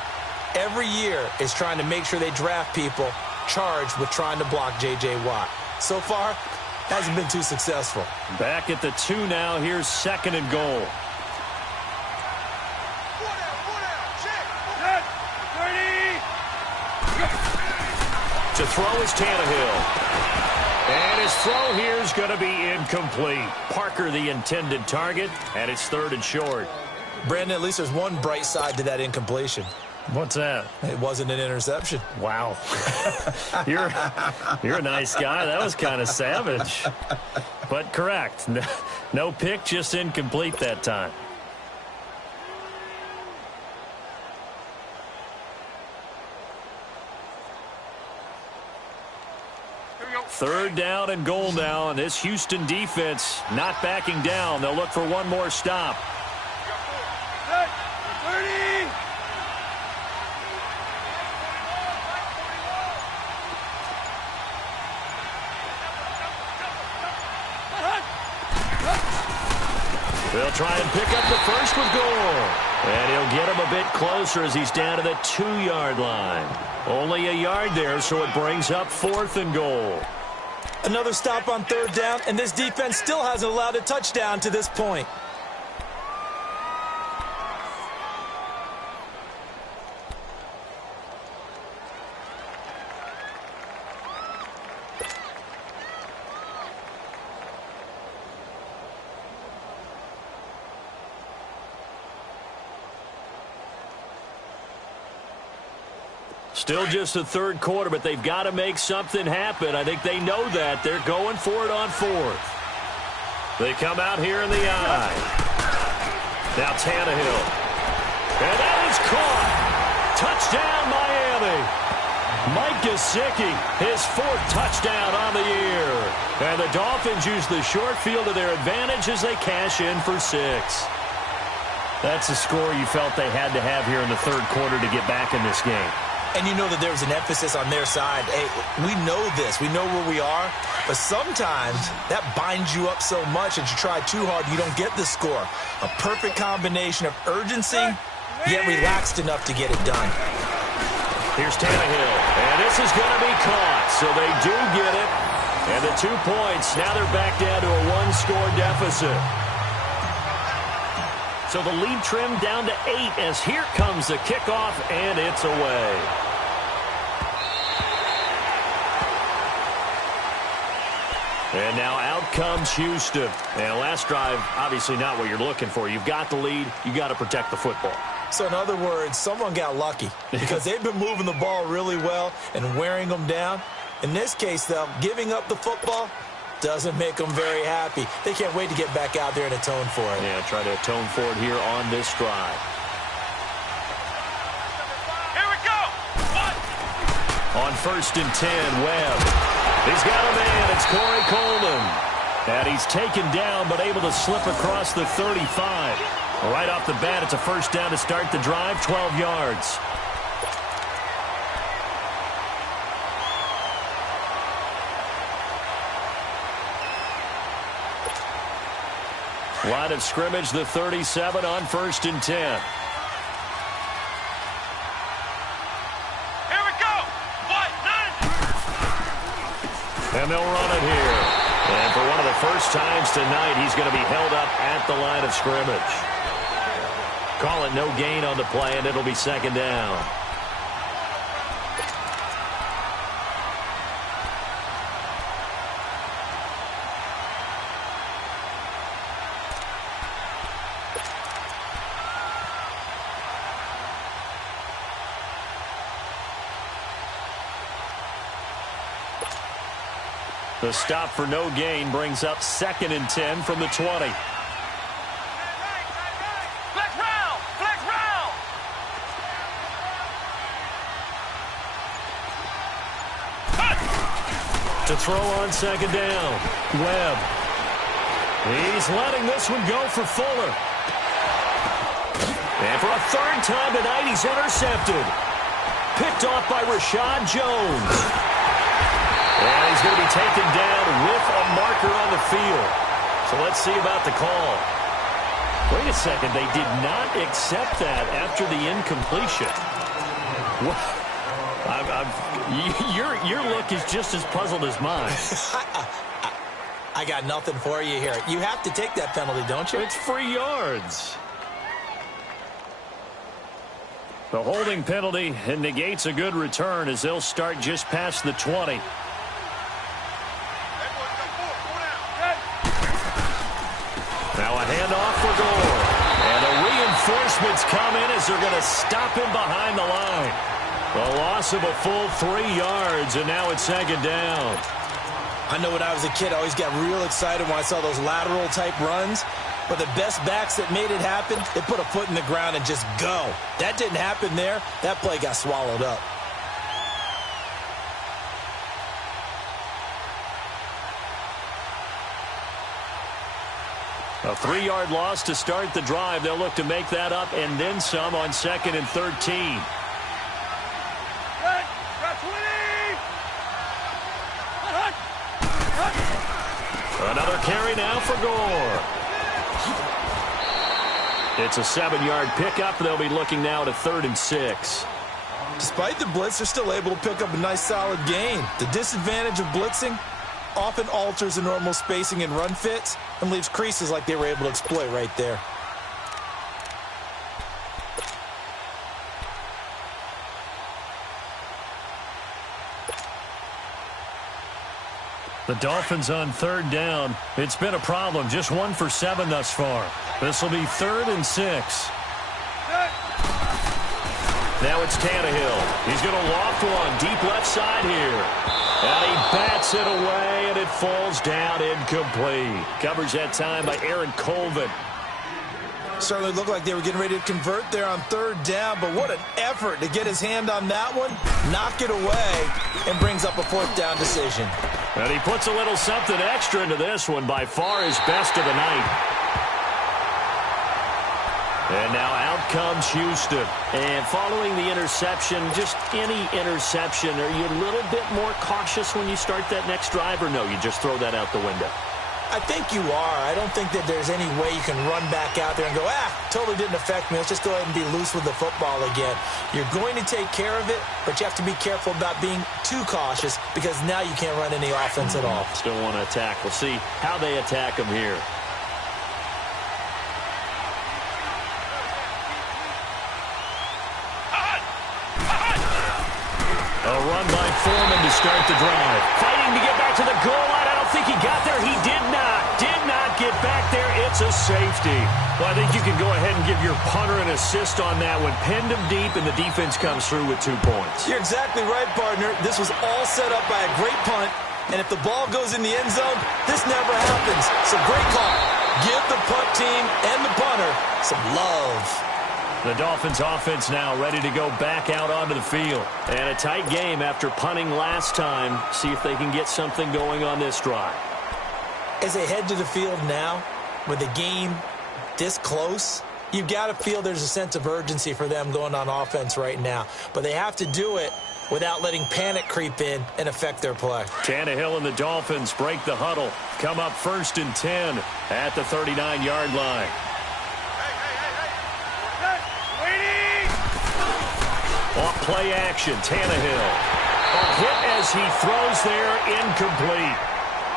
every year, is trying to make sure they draft people charged with trying to block J.J. Watt. So far, hasn't been too successful. Back at the 2 now. Here's 2nd and goal. To throw is Tannehill. And his throw here is going to be incomplete. Parker, the intended target, and it's 3rd and short. Brandon, at least there's one bright side to that incompletion. What's that? It wasn't an interception. Wow. You're a nice guy. That was kind of savage. But correct. No pick, just incomplete that time. Third down and goal now, and this Houston defense not backing down. They'll look for one more stop. 30. They'll try and pick up the first with goal. And he'll get him a bit closer as he's down to the 2-yard line. Only a yard there, so it brings up 4th and goal. Another stop on 3rd down, and this defense still hasn't allowed a touchdown to this point. Still just the 3rd quarter, but they've got to make something happen. I think they know that. They're going for it on 4th. They come out here in the eye. Now Tannehill. And that is caught. Touchdown, Miami. Mike Gesicki, his 4th touchdown on the year. And the Dolphins use the short field to their advantage as they cash in for 6. That's a score you felt they had to have here in the 3rd quarter to get back in this game. And you know that there was an emphasis on their side. Hey, we know this. We know where we are. But sometimes that binds you up so much that you try too hard, you don't get the score. A perfect combination of urgency, yet relaxed enough to get it done. Here's Tannehill. And this is going to be caught. So they do get it. And the 2 points, now they're back down to a 1-score deficit. So the lead trimmed down to 8 as here comes the kickoff, and it's away. And now out comes Houston. And last drive, obviously not what you're looking for. You've got the lead. You got to protect the football. So in other words, someone got lucky because they've been moving the ball really well and wearing them down. In this case, though, giving up the football doesn't make them very happy. They can't wait to get back out there and atone for it. Yeah, try to atone for it here on this drive. Here we go. On 1st and 10, Webb. He's got a man. It's Corey Coleman. And he's taken down but able to slip across the 35. Right off the bat, it's a 1st down to start the drive, 12 yards. Line of scrimmage, the 37 on 1st and 10. Here we go. And they'll run it here. And for one of the the first times tonight he's going to be held up at the line of scrimmage. Call it no gain on the play, and it'll be second down. The stop for no gain brings up 2nd and 10 from the 20. Flex round! Flex round! To throw on second down. Webb. He's letting this one go for Fuller. And for a 3rd time tonight, he's intercepted. Picked off by Rashad Jones. And he's going to be taken down with a marker on the field. So let's see about the call. Wait a second. They did not accept that after the incompletion. Your look is just as puzzled as mine. I got nothing for you here. You have to take that penalty, don't you? It's free yards. The holding penalty negates a good return as they'll start just past the 20. Now a handoff for Gore. And the reinforcements come in as they're going to stop him behind the line. The loss of a full 3 yards, and now it's second down. I know when I was a kid, I always got real excited when I saw those lateral-type runs. But the best backs that made it happen, they put a foot in the ground and just go. That didn't happen there. That play got swallowed up. A 3-yard loss to start the drive. They'll look to make that up and then some on 2nd and 13. Another carry now for Gore. It's a 7-yard pickup. They'll be looking now to 3rd and 6. Despite the blitz, they're still able to pick up a nice solid gain. The disadvantage of blitzing often alters the normal spacing and run fits and leaves creases like they were able to exploit right there. The Dolphins on 3rd down. It's been a problem. Just 1 for 7 thus far. This will be 3rd and 6. Now it's Tannehill. He's going to loft one deep left side here. And he bats it away, and it falls down incomplete. Coverage that time by Aaron Colvin. Certainly looked like they were getting ready to convert there on 3rd down, but what an effort to get his hand on that one, knock it away, and brings up a 4th down decision. And he puts a little something extra into this one, by far his best of the night. And now out comes Houston. And following the interception, just any interception, are you a little bit more cautious when you start that next drive, or no, you just throw that out the window? I think you are. I don't think that there's any way you can run back out there and go, totally didn't affect me. Let's just go ahead and be loose with the football again. You're going to take care of it, but you have to be careful about being too cautious because now you can't run any offense at all. Still want to attack. We'll see how they attack him here. A run by Foreman to start the drive. Fighting to get back to the goal line. I don't think he got there. He did not get back there. It's a safety. Well, I think you can go ahead and give your punter an assist on that one. Pinned him deep, and the defense comes through with 2 points. You're exactly right, partner. This was all set up by a great punt, and if the ball goes in the end zone, this never happens. So great call. Give the punt team and the punter some love. The Dolphins offense now ready to go back out onto the field. And a tight game after punting last time. See if they can get something going on this drive. As they head to the field now, with the game this close, you've got to feel there's a sense of urgency for them going on offense right now. But they have to do it without letting panic creep in and affect their play. Tannehill and the Dolphins break the huddle. Come up 1st and 10 at the 39-yard line. Off play action, Tannehill. A hit as he throws there, incomplete.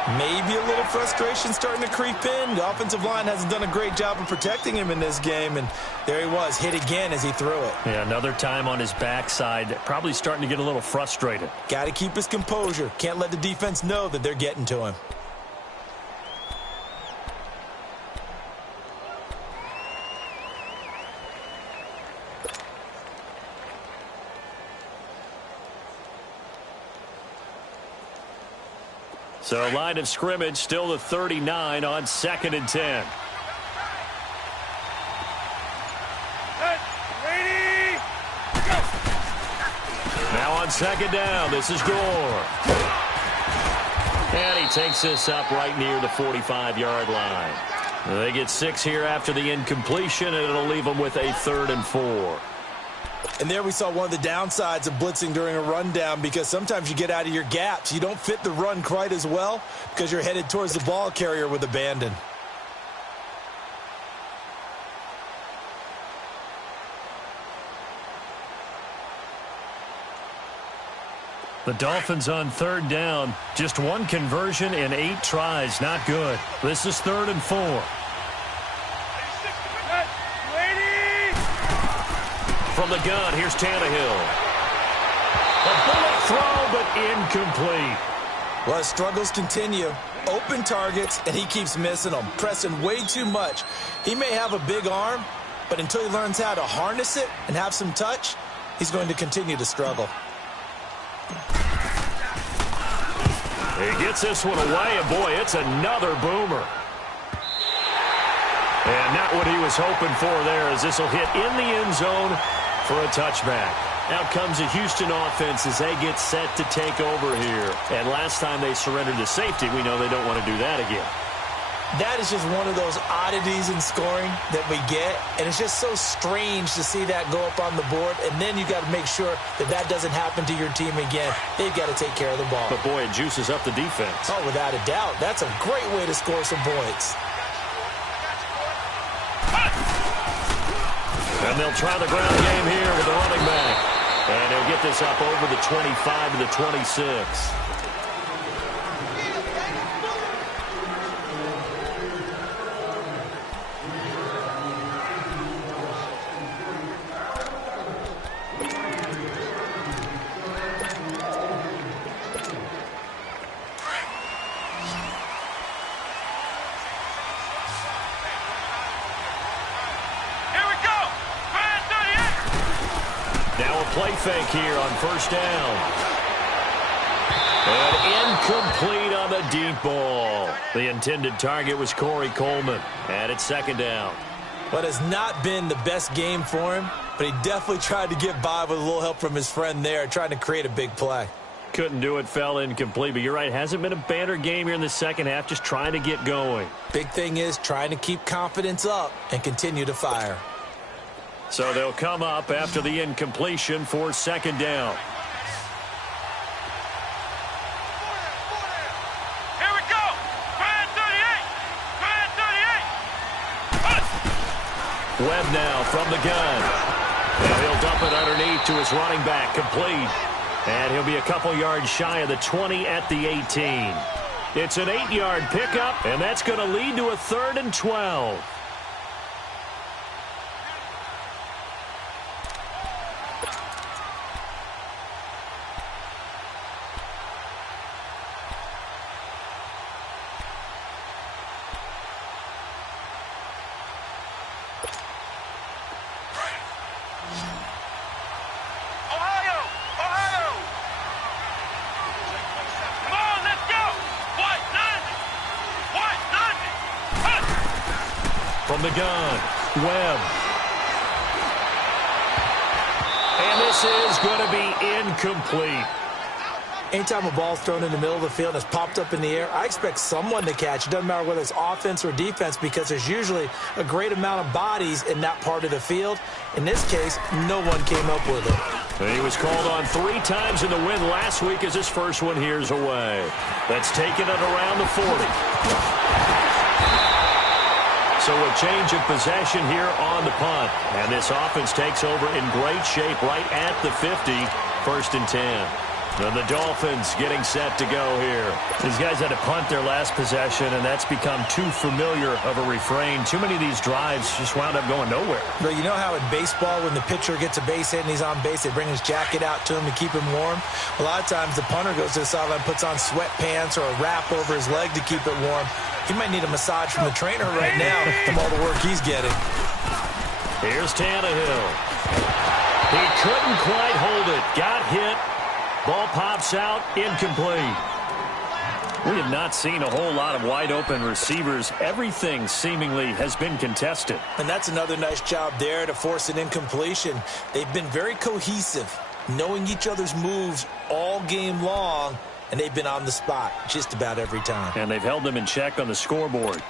Maybe a little frustration starting to creep in. The offensive line hasn't done a great job of protecting him in this game, and there he was, hit again as he threw it. Yeah, another time on his backside, probably starting to get a little frustrated. Got to keep his composure. Can't let the defense know that they're getting to him. So line of scrimmage still the 39 on 2nd and 10. Ready, go. Now on 2nd down, this is Gore. And he takes this up right near the 45-yard line. They get 6 here after the incompletion, and it'll leave them with a 3rd and 4. And there we saw one of the downsides of blitzing during a rundown, because sometimes you get out of your gaps. You don't fit the run quite as well because you're headed towards the ball carrier with abandon. The Dolphins on 3rd down. Just 1 conversion in 8 tries. Not good. This is 3rd and 4. From the gun, here's Tannehill. A bullet throw, but incomplete. Well, his struggles continue. Open targets, and he keeps missing them, pressing way too much. He may have a big arm, but until he learns how to harness it and have some touch, he's going to continue to struggle. He gets this one away, and boy, it's another boomer. And not what he was hoping for there, as this will hit in the end zone for a touchback. Out comes the Houston offense as they get set to take over here. And last time they surrendered to safety, we know they don't want to do that again. That is just one of those oddities in scoring that we get, and it's just so strange to see that go up on the board, and then you got to make sure that that doesn't happen to your team again. They've got to take care of the ball. But boy, it juices up the defense. Oh, without a doubt. That's a great way to score some points. And they'll try the ground game here with the running back. And he'll get this up over the 25 to the 26. Play fake here on 1st down. And incomplete on the deep ball. The intended target was Corey Coleman. And it's 2nd down. But it's not been the best game for him, but he definitely tried to get by with a little help from his friend there, trying to create a big play. Couldn't do it, fell incomplete. But you're right, hasn't been a banner game here in the second half, just trying to get going. Big thing is trying to keep confidence up and continue to fire. So they'll come up after the incompletion for 2nd down. Here we go. 38. Webb now from the gun. Now he'll dump it underneath to his running back, complete. And he'll be a couple yards shy of the 20 at the 18. It's an 8-yard pickup, and that's going to lead to a 3rd and 12. From the gun, Webb. And this is going to be incomplete. Anytime a ball's thrown in the middle of the field and it's popped up in the air, I expect someone to catch. It doesn't matter whether it's offense or defense, because there's usually a great amount of bodies in that part of the field. In this case, no one came up with it. He was called on 3 times in the win last week as his first one here's away. That's taken it around the 40. So a change of possession here on the punt. And this offense takes over in great shape right at the 50. 1st and 10. And the Dolphins getting set to go here. These guys had to punt their last possession, and that's become too familiar of a refrain. Too many of these drives just wound up going nowhere. But you know how in baseball, when the pitcher gets a base hit and he's on base, they bring his jacket out to him to keep him warm? A lot of times the punter goes to the sideline, puts on sweatpants or a wrap over his leg to keep it warm. He might need a massage from the trainer right now from all the work he's getting. Here's Tannehill. He couldn't quite hold it. Got hit. Ball pops out, incomplete. We have not seen a whole lot of wide-open receivers. Everything seemingly has been contested. And that's another nice job there to force an incompletion. They've been very cohesive, knowing each other's moves all game long, and they've been on the spot just about every time. And they've held them in check on the scoreboard.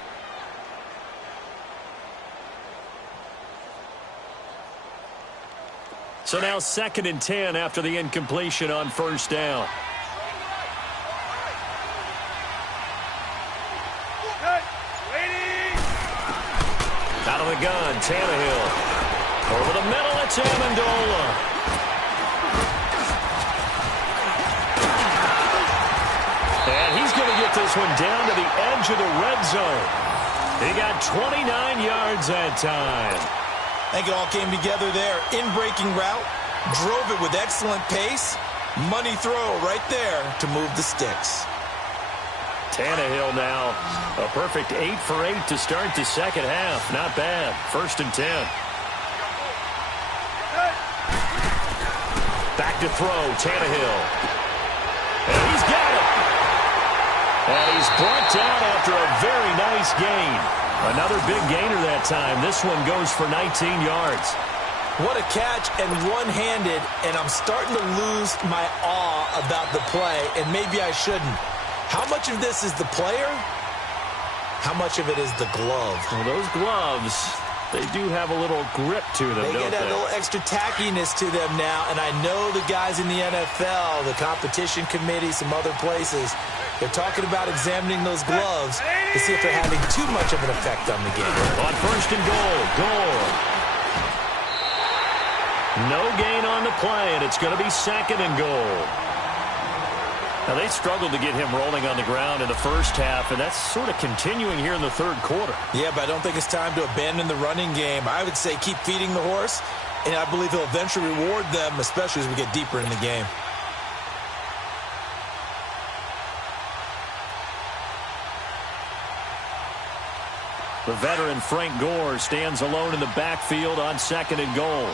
So now 2nd and 10 after the incompletion on first down. Out of the gun, Tannehill. Over the middle, it's Amendola. And he's going to get this one down to the edge of the red zone. He got 29 yards that time. I think it all came together there. In-breaking route, drove it with excellent pace. Money throw right there to move the sticks. Tannehill now, a perfect 8 for 8 to start the second half. Not bad. 1st and 10. Back to throw, Tannehill. And he's got it. And he's brought down after a very nice gain. Another big gainer that time. This one goes for 19 yards. What a catch, and one-handed, and I'm starting to lose my awe about the play, and maybe I shouldn't. How much of this is the player? How much of it is the glove? Well, those gloves, they do have a little grip to them, They don't get a they? little extra tackiness to them now, and I know the guys in the NFL, the competition committee, some other places, they're talking about examining those gloves to see if they're having too much of an effect on the game. On 1st and goal. No gain on the play, and it's going to be 2nd and goal. Now, they struggled to get him rolling on the ground in the first half, and that's sort of continuing here in the 3rd quarter. Yeah, but I don't think it's time to abandon the running game. I would say keep feeding the horse, and I believe he'll eventually reward them, especially as we get deeper in the game. The veteran Frank Gore stands alone in the backfield on 2nd and goal.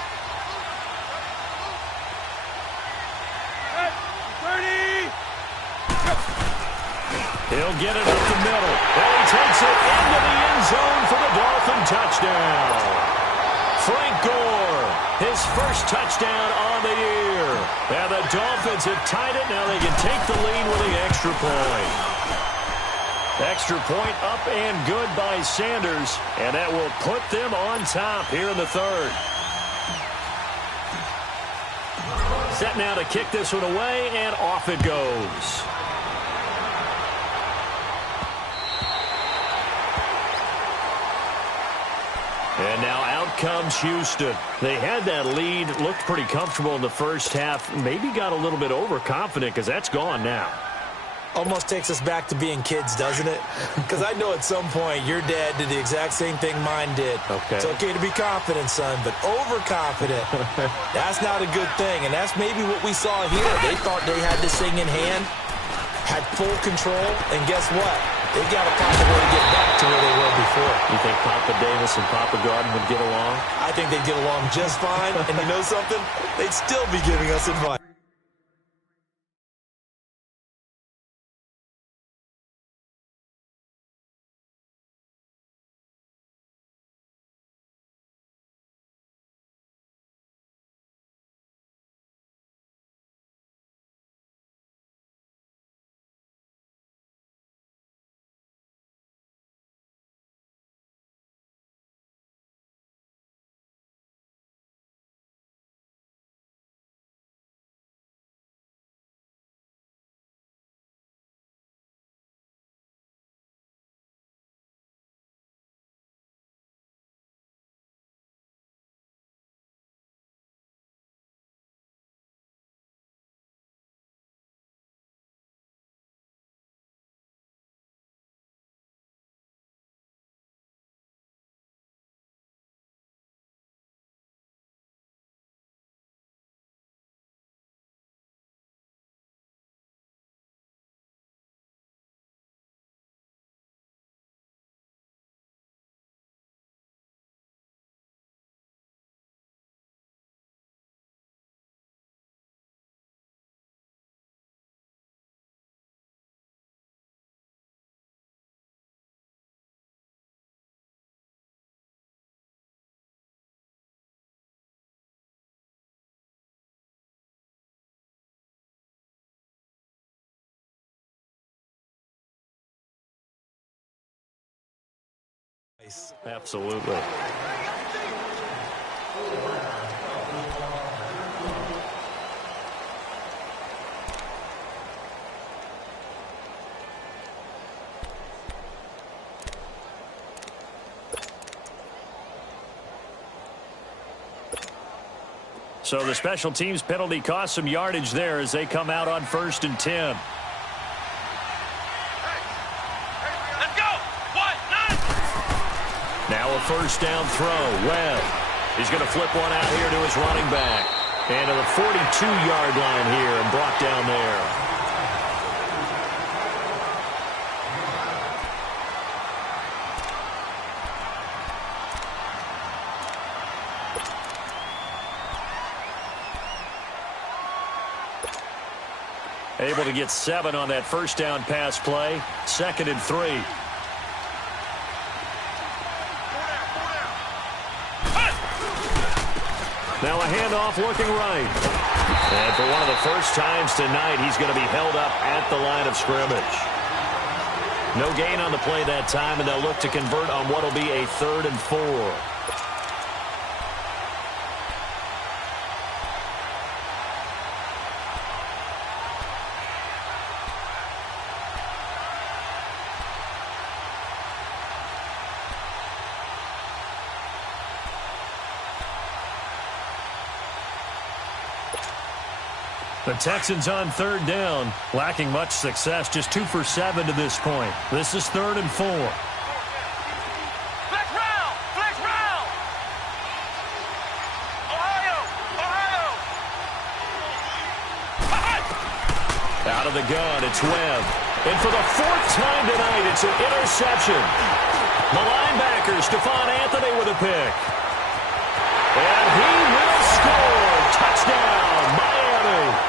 He'll get it up the middle. And he takes it into the end zone for the Dolphin touchdown. Frank Gore, his first touchdown on the year. And the Dolphins have tied it. Now they can take the lead with the extra point. Extra point up and good by Sanders. And that will put them on top here in the 3rd. Set now to kick this one away, and off it goes. And now out comes Houston. They had that lead, looked pretty comfortable in the first half, maybe got a little bit overconfident because that's gone now. Almost takes us back to being kids, doesn't it? Because I know at some point your dad did the exact same thing mine did. Okay. It's okay to be confident, son, but overconfident, that's not a good thing. And that's maybe what we saw here. They thought they had this thing in hand, had full control, and guess what? They've got to find a way to get back to where they were before. You think Papa Davis and Papa Garden would get along? I think they'd get along just fine. And you know something? They'd still be giving us advice. place. Absolutely. So the special teams penalty cost some yardage there as they come out on 1st and 10. Let's go. 1-9. Now a first down throw. Webb. He's going to flip one out here to his running back. And to the 42-yard line here and brought down there. Able to get 7 on that first down pass play. 2nd and 3. Now a handoff looking right. And for one of the first times tonight, he's going to be held up at the line of scrimmage. No gain on the play that time, and they'll look to convert on what will be a 3rd and 4. The Texans on 3rd down, lacking much success, just 2 for 7 to this point. This is 3rd and 4. Flex round. Flex round. Ohio. Out of the gun, it's Webb. And for the 4th time tonight, it's an interception. The linebacker, Stephon Anthony, with a pick. And he will score. Touchdown, Miami.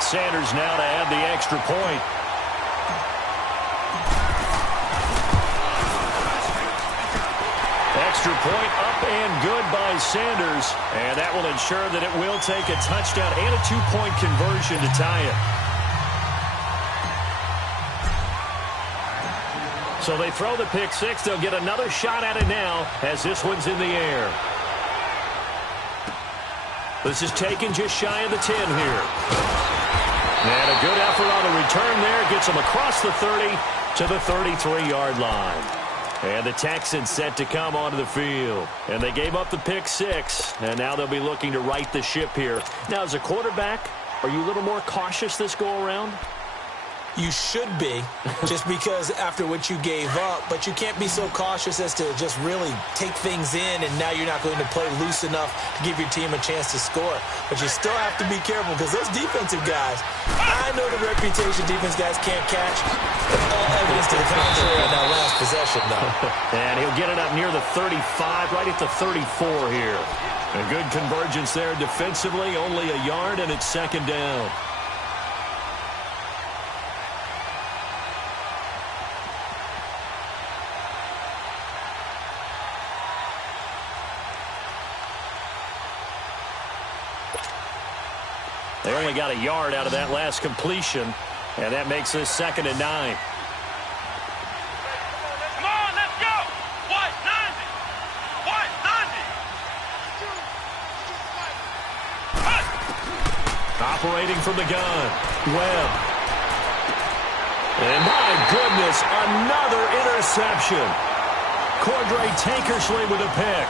Sanders now to add the extra point. Extra point up and good by Sanders. And that will ensure that it will take a touchdown and a 2-point conversion to tie it. So they throw the pick 6. They'll get another shot at it now as this one's in the air. This is taken just shy of the 10 here. And a good effort on the return there. Gets them across the 30 to the 33-yard line. And the Texans set to come onto the field. And they gave up the pick 6. And now they'll be looking to right the ship here. Now, as a quarterback, are you a little more cautious this go-around? You should be, just because after what you gave up, but you can't be so cautious as to just really take things in, and now you're not going to play loose enough to give your team a chance to score. But you still have to be careful because those defensive guys, I know the reputation defense guys can't catch. All evidence to the contrary on that last possession, though. And he'll get it up near the 35, right at the 34 here. A good convergence there defensively, only a yard, and it's 2nd down. They only got a yard out of that last completion, and that makes this 2nd and 9. Come on, let's go. 1-90. Operating from the gun, Webb. And my goodness, another interception. Cordray Tankersley with a pick.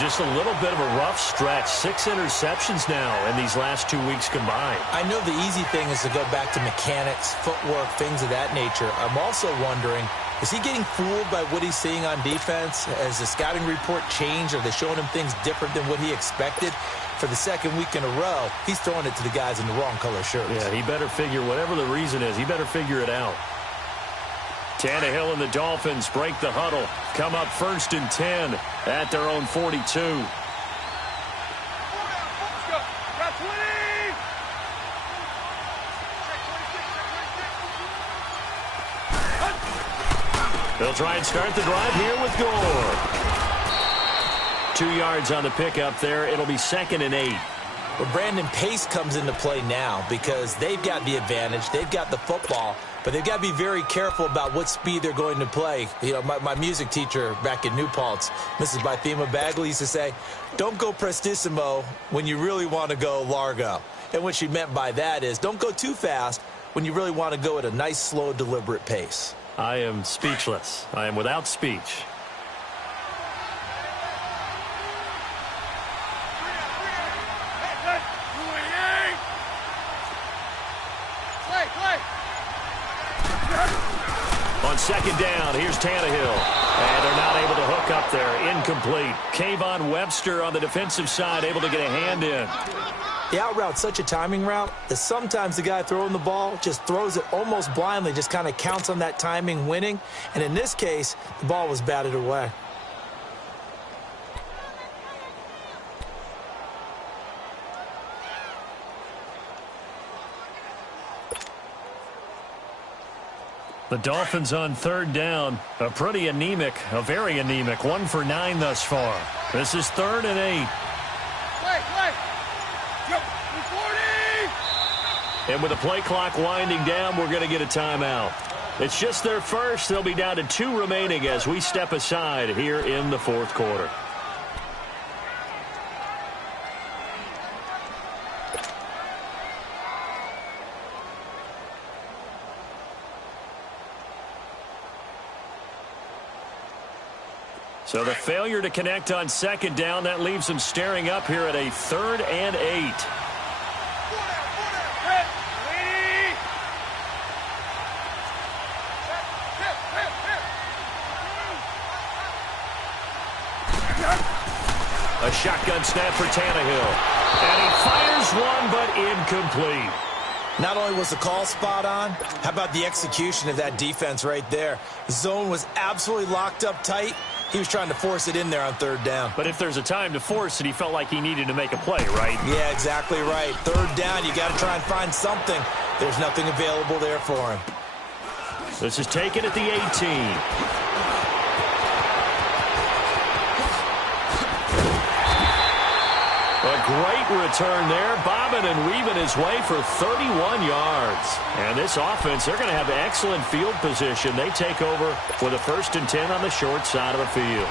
Just a little bit of a rough stretch. 6 interceptions now in these last 2 weeks combined. I know the easy thing is to go back to mechanics, footwork, things of that nature. I'm also wondering, is he getting fooled by what he's seeing on defense? Has the scouting report changed? Are they showing him things different than what he expected? For the 2nd week in a row, he's throwing it to the guys in the wrong color shirts. Yeah, he better figure, whatever the reason is, he better figure it out. Tannehill and the Dolphins break the huddle. Come up 1st and 10 at their own 42. They'll try and start the drive here with Gore. 2 yards on the pickup there. It'll be 2nd and 8. But Brandon, pace comes into play now because they've got the advantage. They've got the football, but they've got to be very careful about what speed they're going to play. You know, my music teacher back in New Paltz, Mrs. Bythema Bagley, used to say, don't go prestissimo when you really want to go largo. And what she meant by that is don't go too fast when you really want to go at a nice, slow, deliberate pace. I am speechless. I am without speech. On second down, here's Tannehill. And they're not able to hook up there. Incomplete. Kayvon Webster on the defensive side able to get a hand in. The out route's such a timing route that sometimes the guy throwing the ball just throws it almost blindly, just kind of counts on that timing winning. And in this case, the ball was batted away. The Dolphins on third down. A pretty anemic, a very anemic 1 for 9 thus far. This is 3rd and 8. And with the play clock winding down, we're going to get a timeout. It's just their first. They'll be down to 2 remaining as we step aside here in the 4th quarter. So the failure to connect on second down, that leaves them staring up here at a 3rd and 8. A shotgun snap for Tannehill. And he fires one, but incomplete. Not only was the call spot on, how about the execution of that defense right there? The zone was absolutely locked up tight. He was trying to force it in there on 3rd down. But if there's a time to force it, he felt like he needed to make a play, right? Yeah, exactly right. 3rd down, you got to try and find something. There's nothing available there for him. This is taken at the 18. A great return there, bobbing and weaving his way for 31 yards. And this offense, they're going to have excellent field position. They take over for the 1st and 10 on the short side of the field.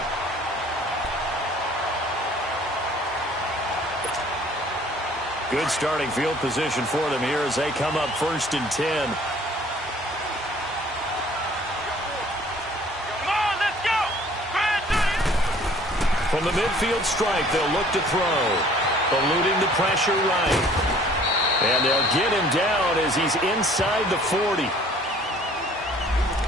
Good starting field position for them here as they come up 1st and 10. Come on, let's go! From the midfield stripe, they'll look to throw. Eluding the pressure right. And they'll get him down as he's inside the 40.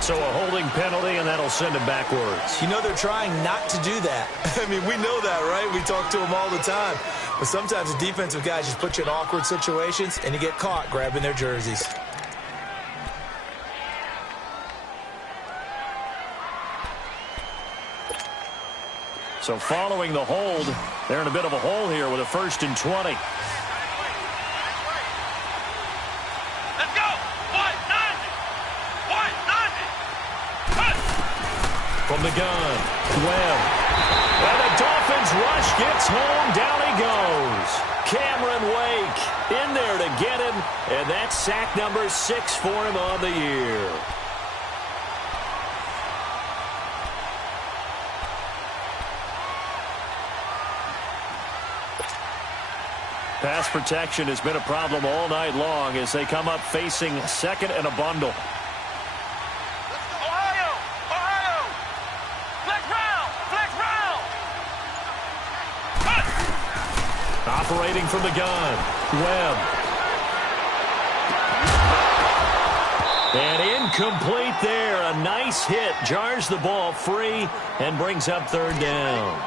So a holding penalty, and that'll send him backwards. You know, they're trying not to do that. I mean, we know that, right? We talk to them all the time. But sometimes the defensive guys just put you in awkward situations, and you get caught grabbing their jerseys. So following the hold, they're in a bit of a hole here with a 1st and 20. Let's go! 190! 190! From the gun, Webb. And the Dolphins rush gets home. Down he goes. Cameron Wake in there to get him. And that's sack number 6 for him on the year. Pass protection has been a problem all night long as they come up facing 2nd and a bundle. Ohio! Ohio! Flex round! Flex round! Operating from the gun, Webb. And incomplete there. A nice hit. Jars the ball free and brings up 3rd down.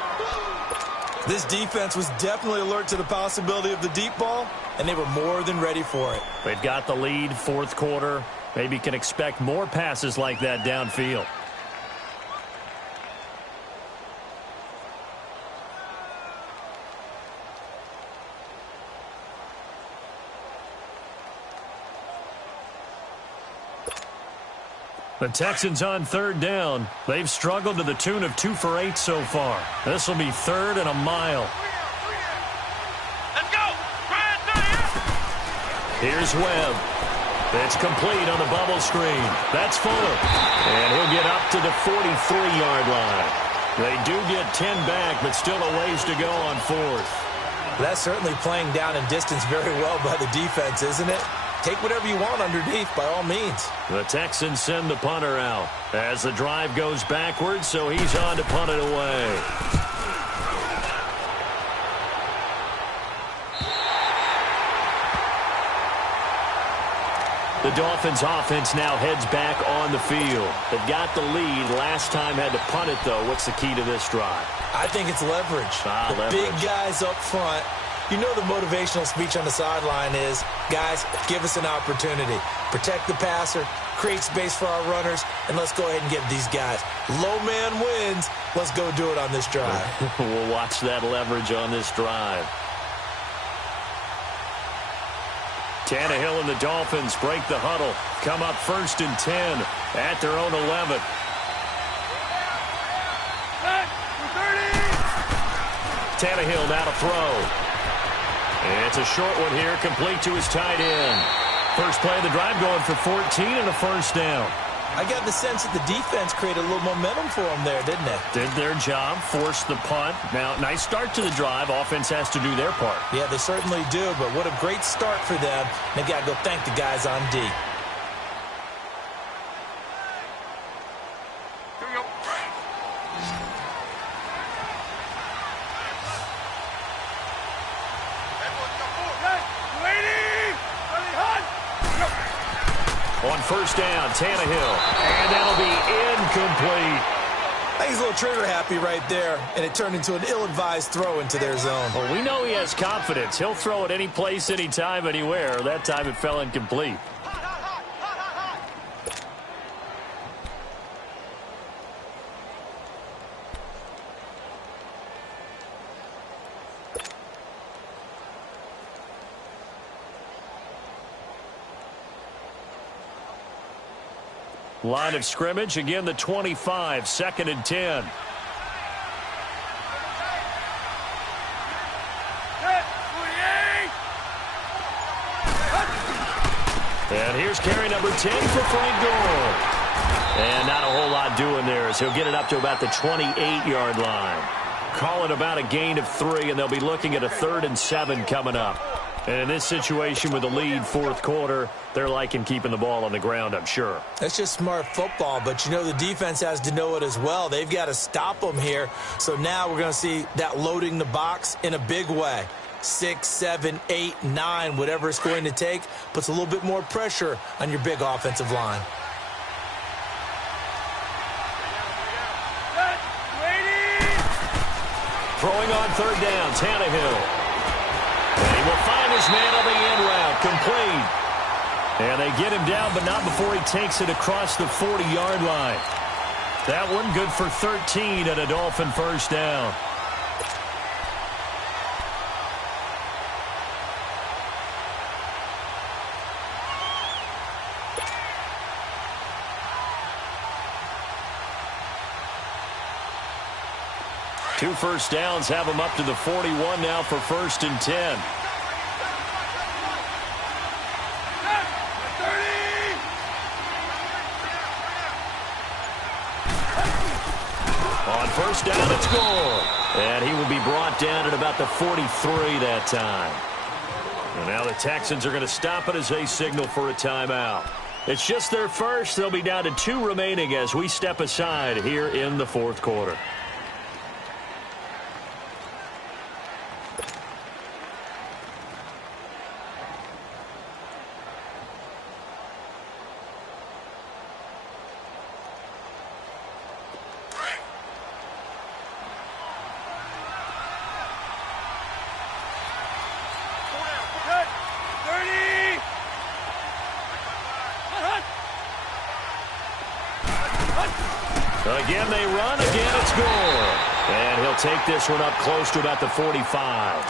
This defense was definitely alert to the possibility of the deep ball, and they were more than ready for it. They've got the lead, 4th quarter. Maybe can expect more passes like that downfield. The Texans on 3rd down. They've struggled to the tune of 2 for 8 so far. This will be 3rd and a mile. Let's go! Here's Webb. It's complete on the bubble screen. That's Fuller. And he'll get up to the 43-yard line. They do get 10 back, but still a ways to go on fourth. That's certainly playing down in distance very well by the defense, isn't it? Take whatever you want underneath, by all means. The Texans send the punter out as the drive goes backwards, so he's on to punt it away. The Dolphins offense now heads back on the field. They've got the lead. Last time had to punt it, though. What's the key to this drive? I think it's leverage. Big guys up front. You know the motivational speech on the sideline is, guys, give us an opportunity. Protect the passer, create space for our runners, and let's go ahead and give these guys. Low man wins. Let's go do it on this drive. We'll watch that leverage on this drive. Tannehill and the Dolphins break the huddle. Come up 1st and 10 at their own 11. Tannehill now to throw. It's a short one here, complete to his tight end. First play of the drive going for 14 and a first down. I got the sense that the defense created a little momentum for them there, didn't they? Did their job, forced the punt. Now, nice start to the drive. Offense has to do their part. Yeah, they certainly do, but what a great start for them. They got to go thank the guys on D. On first down, Tannehill, and that'll be incomplete. I think he's a little trigger happy right there, and it turned into an ill-advised throw into their zone. Well, we know he has confidence. He'll throw it any place, anytime, anywhere. That time it fell incomplete. Line of scrimmage, again the 25, 2nd and 10. And here's carry number 10 for Frank Gore. And not a whole lot doing there as he'll get it up to about the 28-yard line. Call it about a gain of 3, and they'll be looking at a 3rd and 7 coming up. And in this situation with the lead, 4th quarter, they're liking keeping the ball on the ground, I'm sure. That's just smart football, but you know the defense has to know it as well. They've got to stop them here. So now we're going to see that loading the box in a big way. 6, 7, 8, 9, whatever it's going to take, puts a little bit more pressure on your big offensive line. Throwing on 3rd down, Tannehill. And he will find his man on the end route, complete. And they get him down, but not before he takes it across the 40-yard line. That one good for 13 and a Dolphin first down. Two first downs have him up to the 41 now for 1st and 10. On first down, it's Gore. And he will be brought down at about the 43 that time. And now the Texans are going to stop it as they signal for a timeout. It's just their first. They'll be down to 2 remaining as we step aside here in the 4th quarter. Again, they run. Again, it's Gore. And he'll take this one up close to about the 45.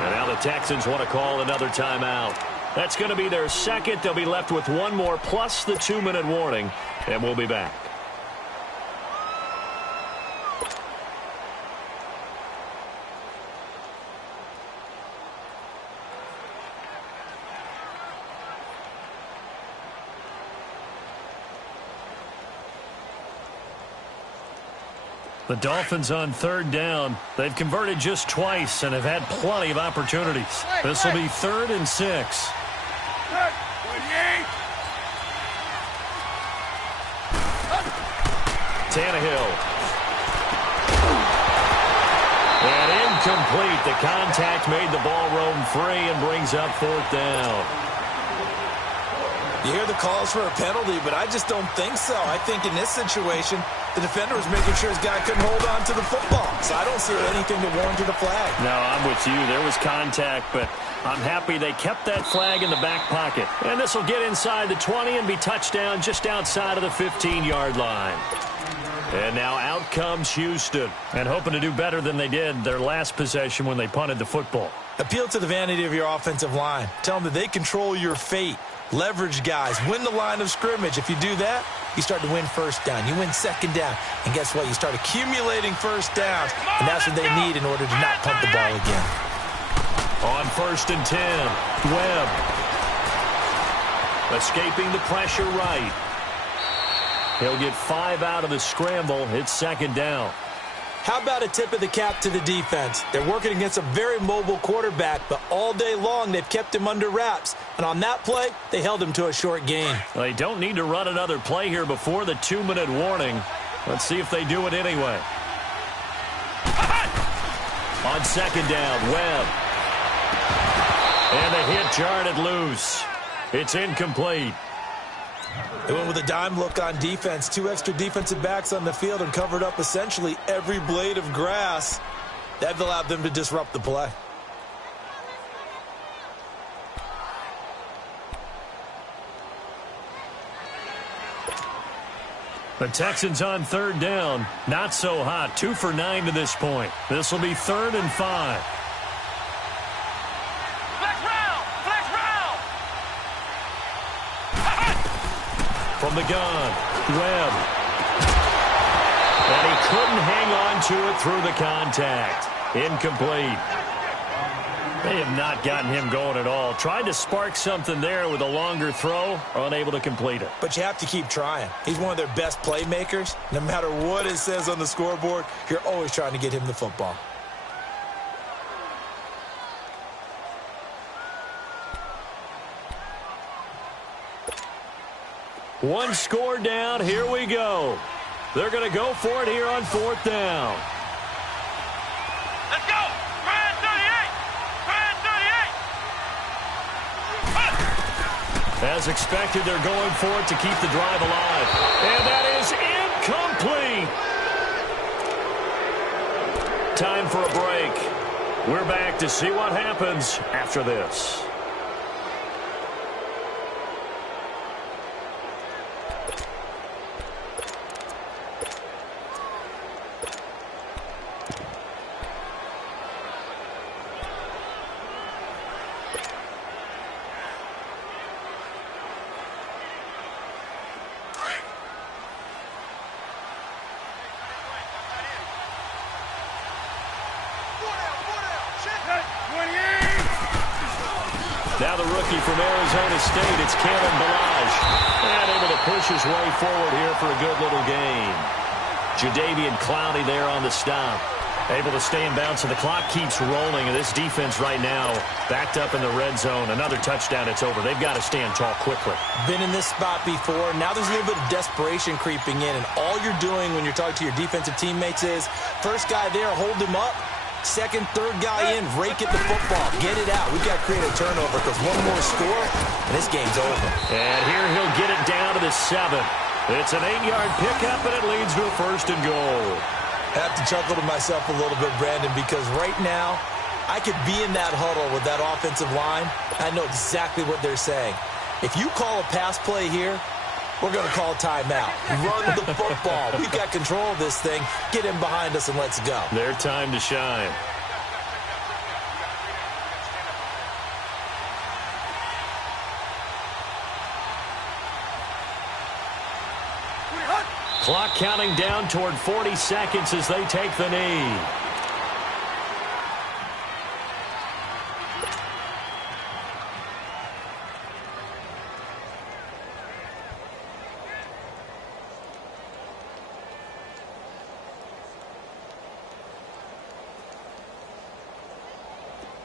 And now the Texans want to call another timeout. That's going to be their second. They'll be left with one more plus the 2-minute warning. And we'll be back. The Dolphins on third down. They've converted just twice and have had plenty of opportunities. This will be 3rd and 6. Tannehill. And incomplete. The contact made the ball roam free and brings up 4th down. You hear the calls for a penalty, but I just don't think so. I think in this situation, the defender was making sure his guy couldn't hold on to the football. So I don't see anything to warrant the flag. No, I'm with you. There was contact, but I'm happy they kept that flag in the back pocket. And this will get inside the 20 and be touchdown just outside of the 15-yard line. And now out comes Houston. And hoping to do better than they did their last possession when they punted the football. Appeal to the vanity of your offensive line. Tell them that they control your fate. Leverage guys. Win the line of scrimmage. If you do that, you start to win first down. You win second down. And guess what? You start accumulating first downs. And that's what they need in order to not punt the ball again. On 1st and 10, Webb. Escaping the pressure right. He'll get 5 out of the scramble. It's 2nd down. How about a tip of the cap to the defense? They're working against a very mobile quarterback, but all day long they've kept him under wraps. And on that play, they held him to a short gain. They don't need to run another play here before the 2-minute warning. Let's see if they do it anyway. On 2nd down, Webb. And the hit jarred it loose. It's incomplete. They went with a dime look on defense. 2 extra defensive backs on the field and covered up essentially every blade of grass. That allowed them to disrupt the play. The Texans on 3rd down. Not so hot. 2 for 9 to this point. This will be 3rd and 5. From the gun, Webb. And he couldn't hang on to it through the contact. Incomplete. They have not gotten him going at all. Tried to spark something there with a longer throw, unable to complete it. But you have to keep trying. He's one of their best playmakers. No matter what it says on the scoreboard, you're always trying to get him the football. One score down. Here we go. They're going to go for it here on 4th down. Let's go. 338. 338. As expected, they're going for it to keep the drive alive. And that is incomplete. Time for a break. We're back to see what happens after this. Now the rookie from Arizona State, it's Kalen Ballage. And able to push his way forward here for a good little gain. Jadeveon Clowney there on the stop. Able to stay in bounds, and the clock keeps rolling. And this defense right now backed up in the red zone. Another touchdown, it's over. They've got to stand tall quickly. Been in this spot before. Now there's a little bit of desperation creeping in. And all you're doing when you're talking to your defensive teammates is, first guy there, hold him up. Second, third guy in, rake at the football. Get it out. We've got to create a turnover because one more score, and this game's over. And here he'll get it down to the 7. It's an 8-yard pickup, and it leads to a 1st and goal. I have to chuckle to myself a little bit, Brandon, because right now, I could be in that huddle with that offensive line. I know exactly what they're saying. If you call a pass play here, we're going to call timeout. Run the football. We've got control of this thing. Get him behind us and let's go. Their time to shine. Clock counting down toward 40 seconds as they take the knee.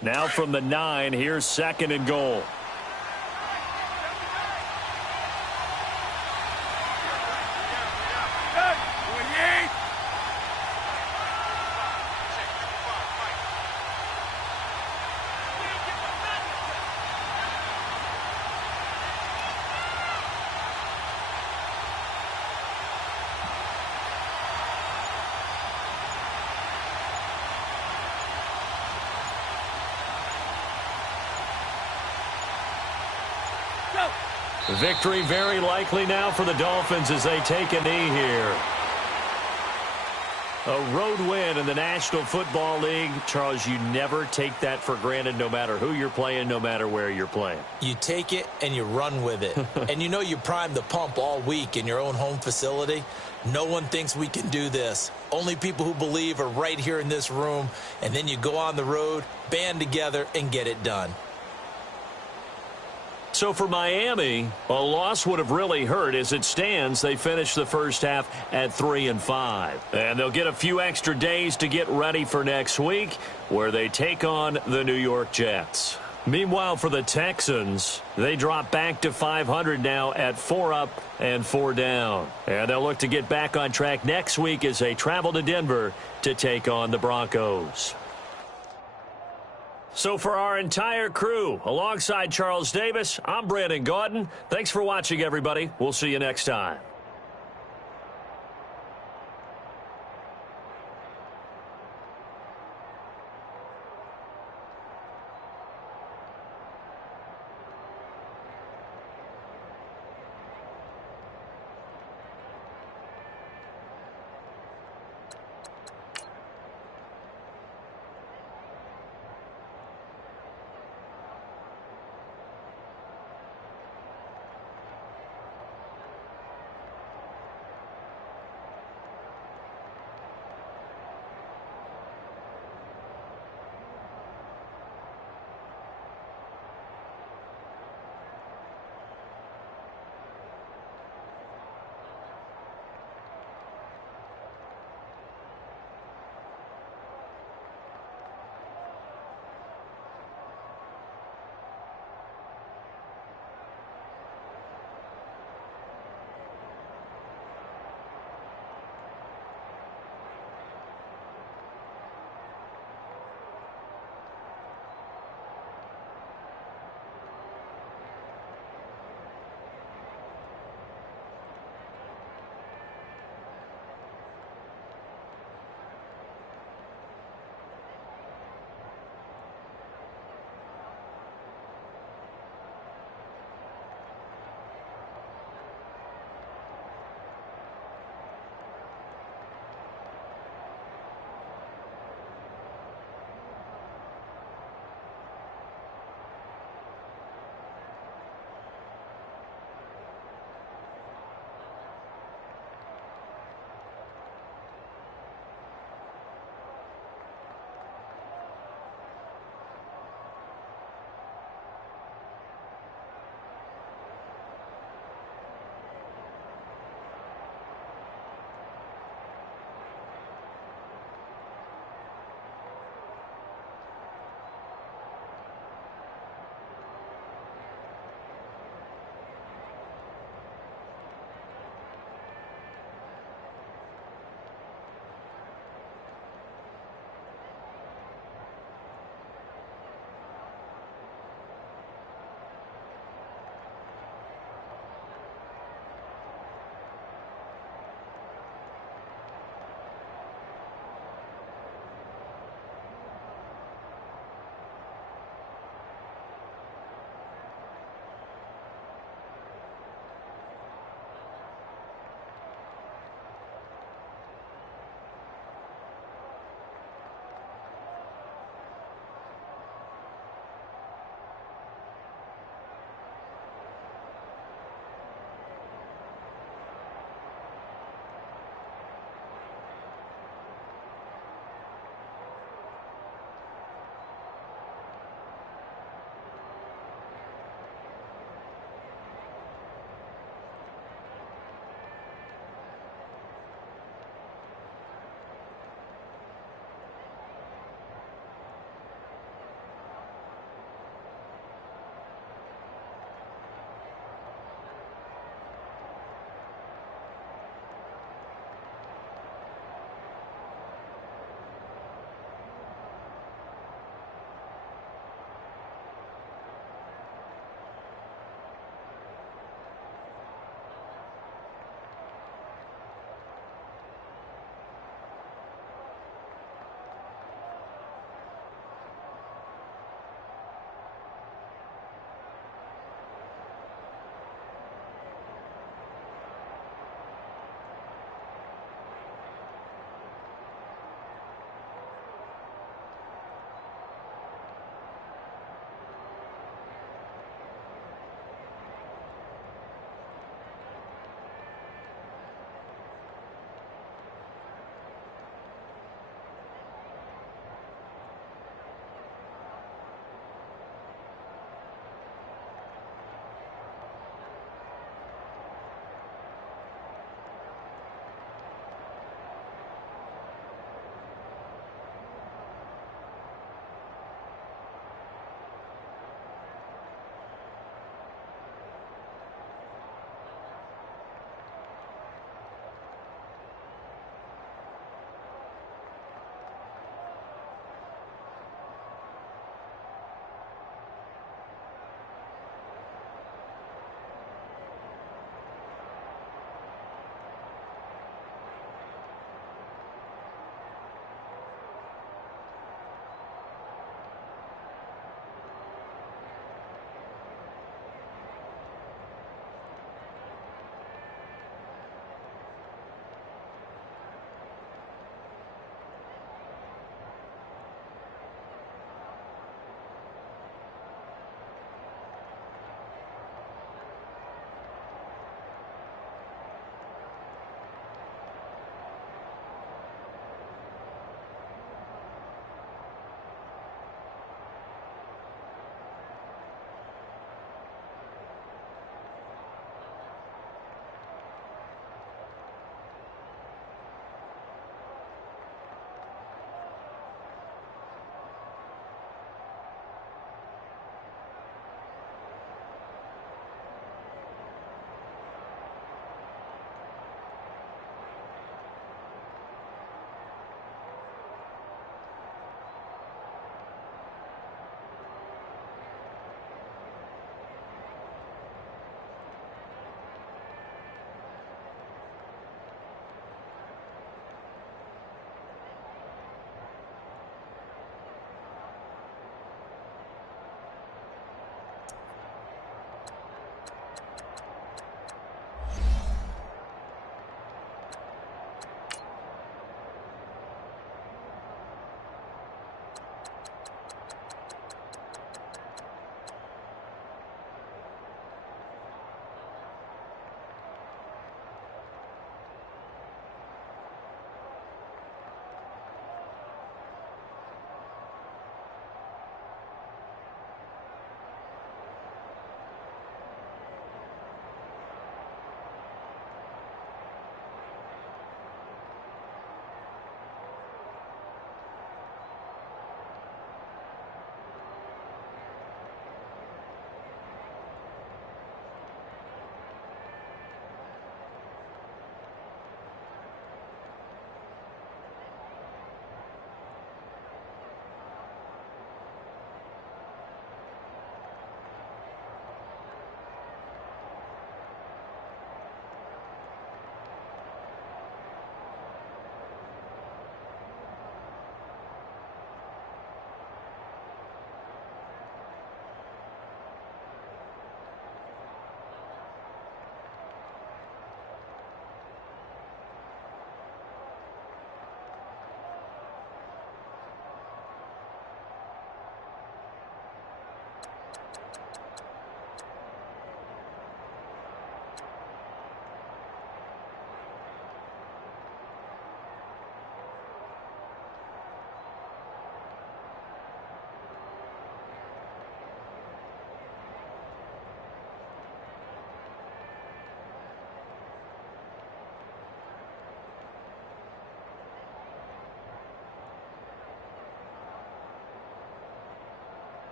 Now from the 9, here's 2nd and goal. Victory very likely now for the Dolphins as they take a knee here. A road win in the National Football League. Charles, you never take that for granted no matter who you're playing, no matter where you're playing. You take it and you run with it. And you know you primed the pump all week in your own home facility. No one thinks we can do this. Only people who believe are right here in this room. And then you go on the road, band together, and get it done. So for Miami, a loss would have really hurt. As it stands, they finished the first half at 3-5. And they'll get a few extra days to get ready for next week, where they take on the New York Jets. Meanwhile, for the Texans, they drop back to 500 now at 4 up and 4 down. And they'll look to get back on track next week as they travel to Denver to take on the Broncos. So for our entire crew, alongside Charles Davis, I'm Brandon Gaudin. Thanks for watching, everybody. We'll see you next time.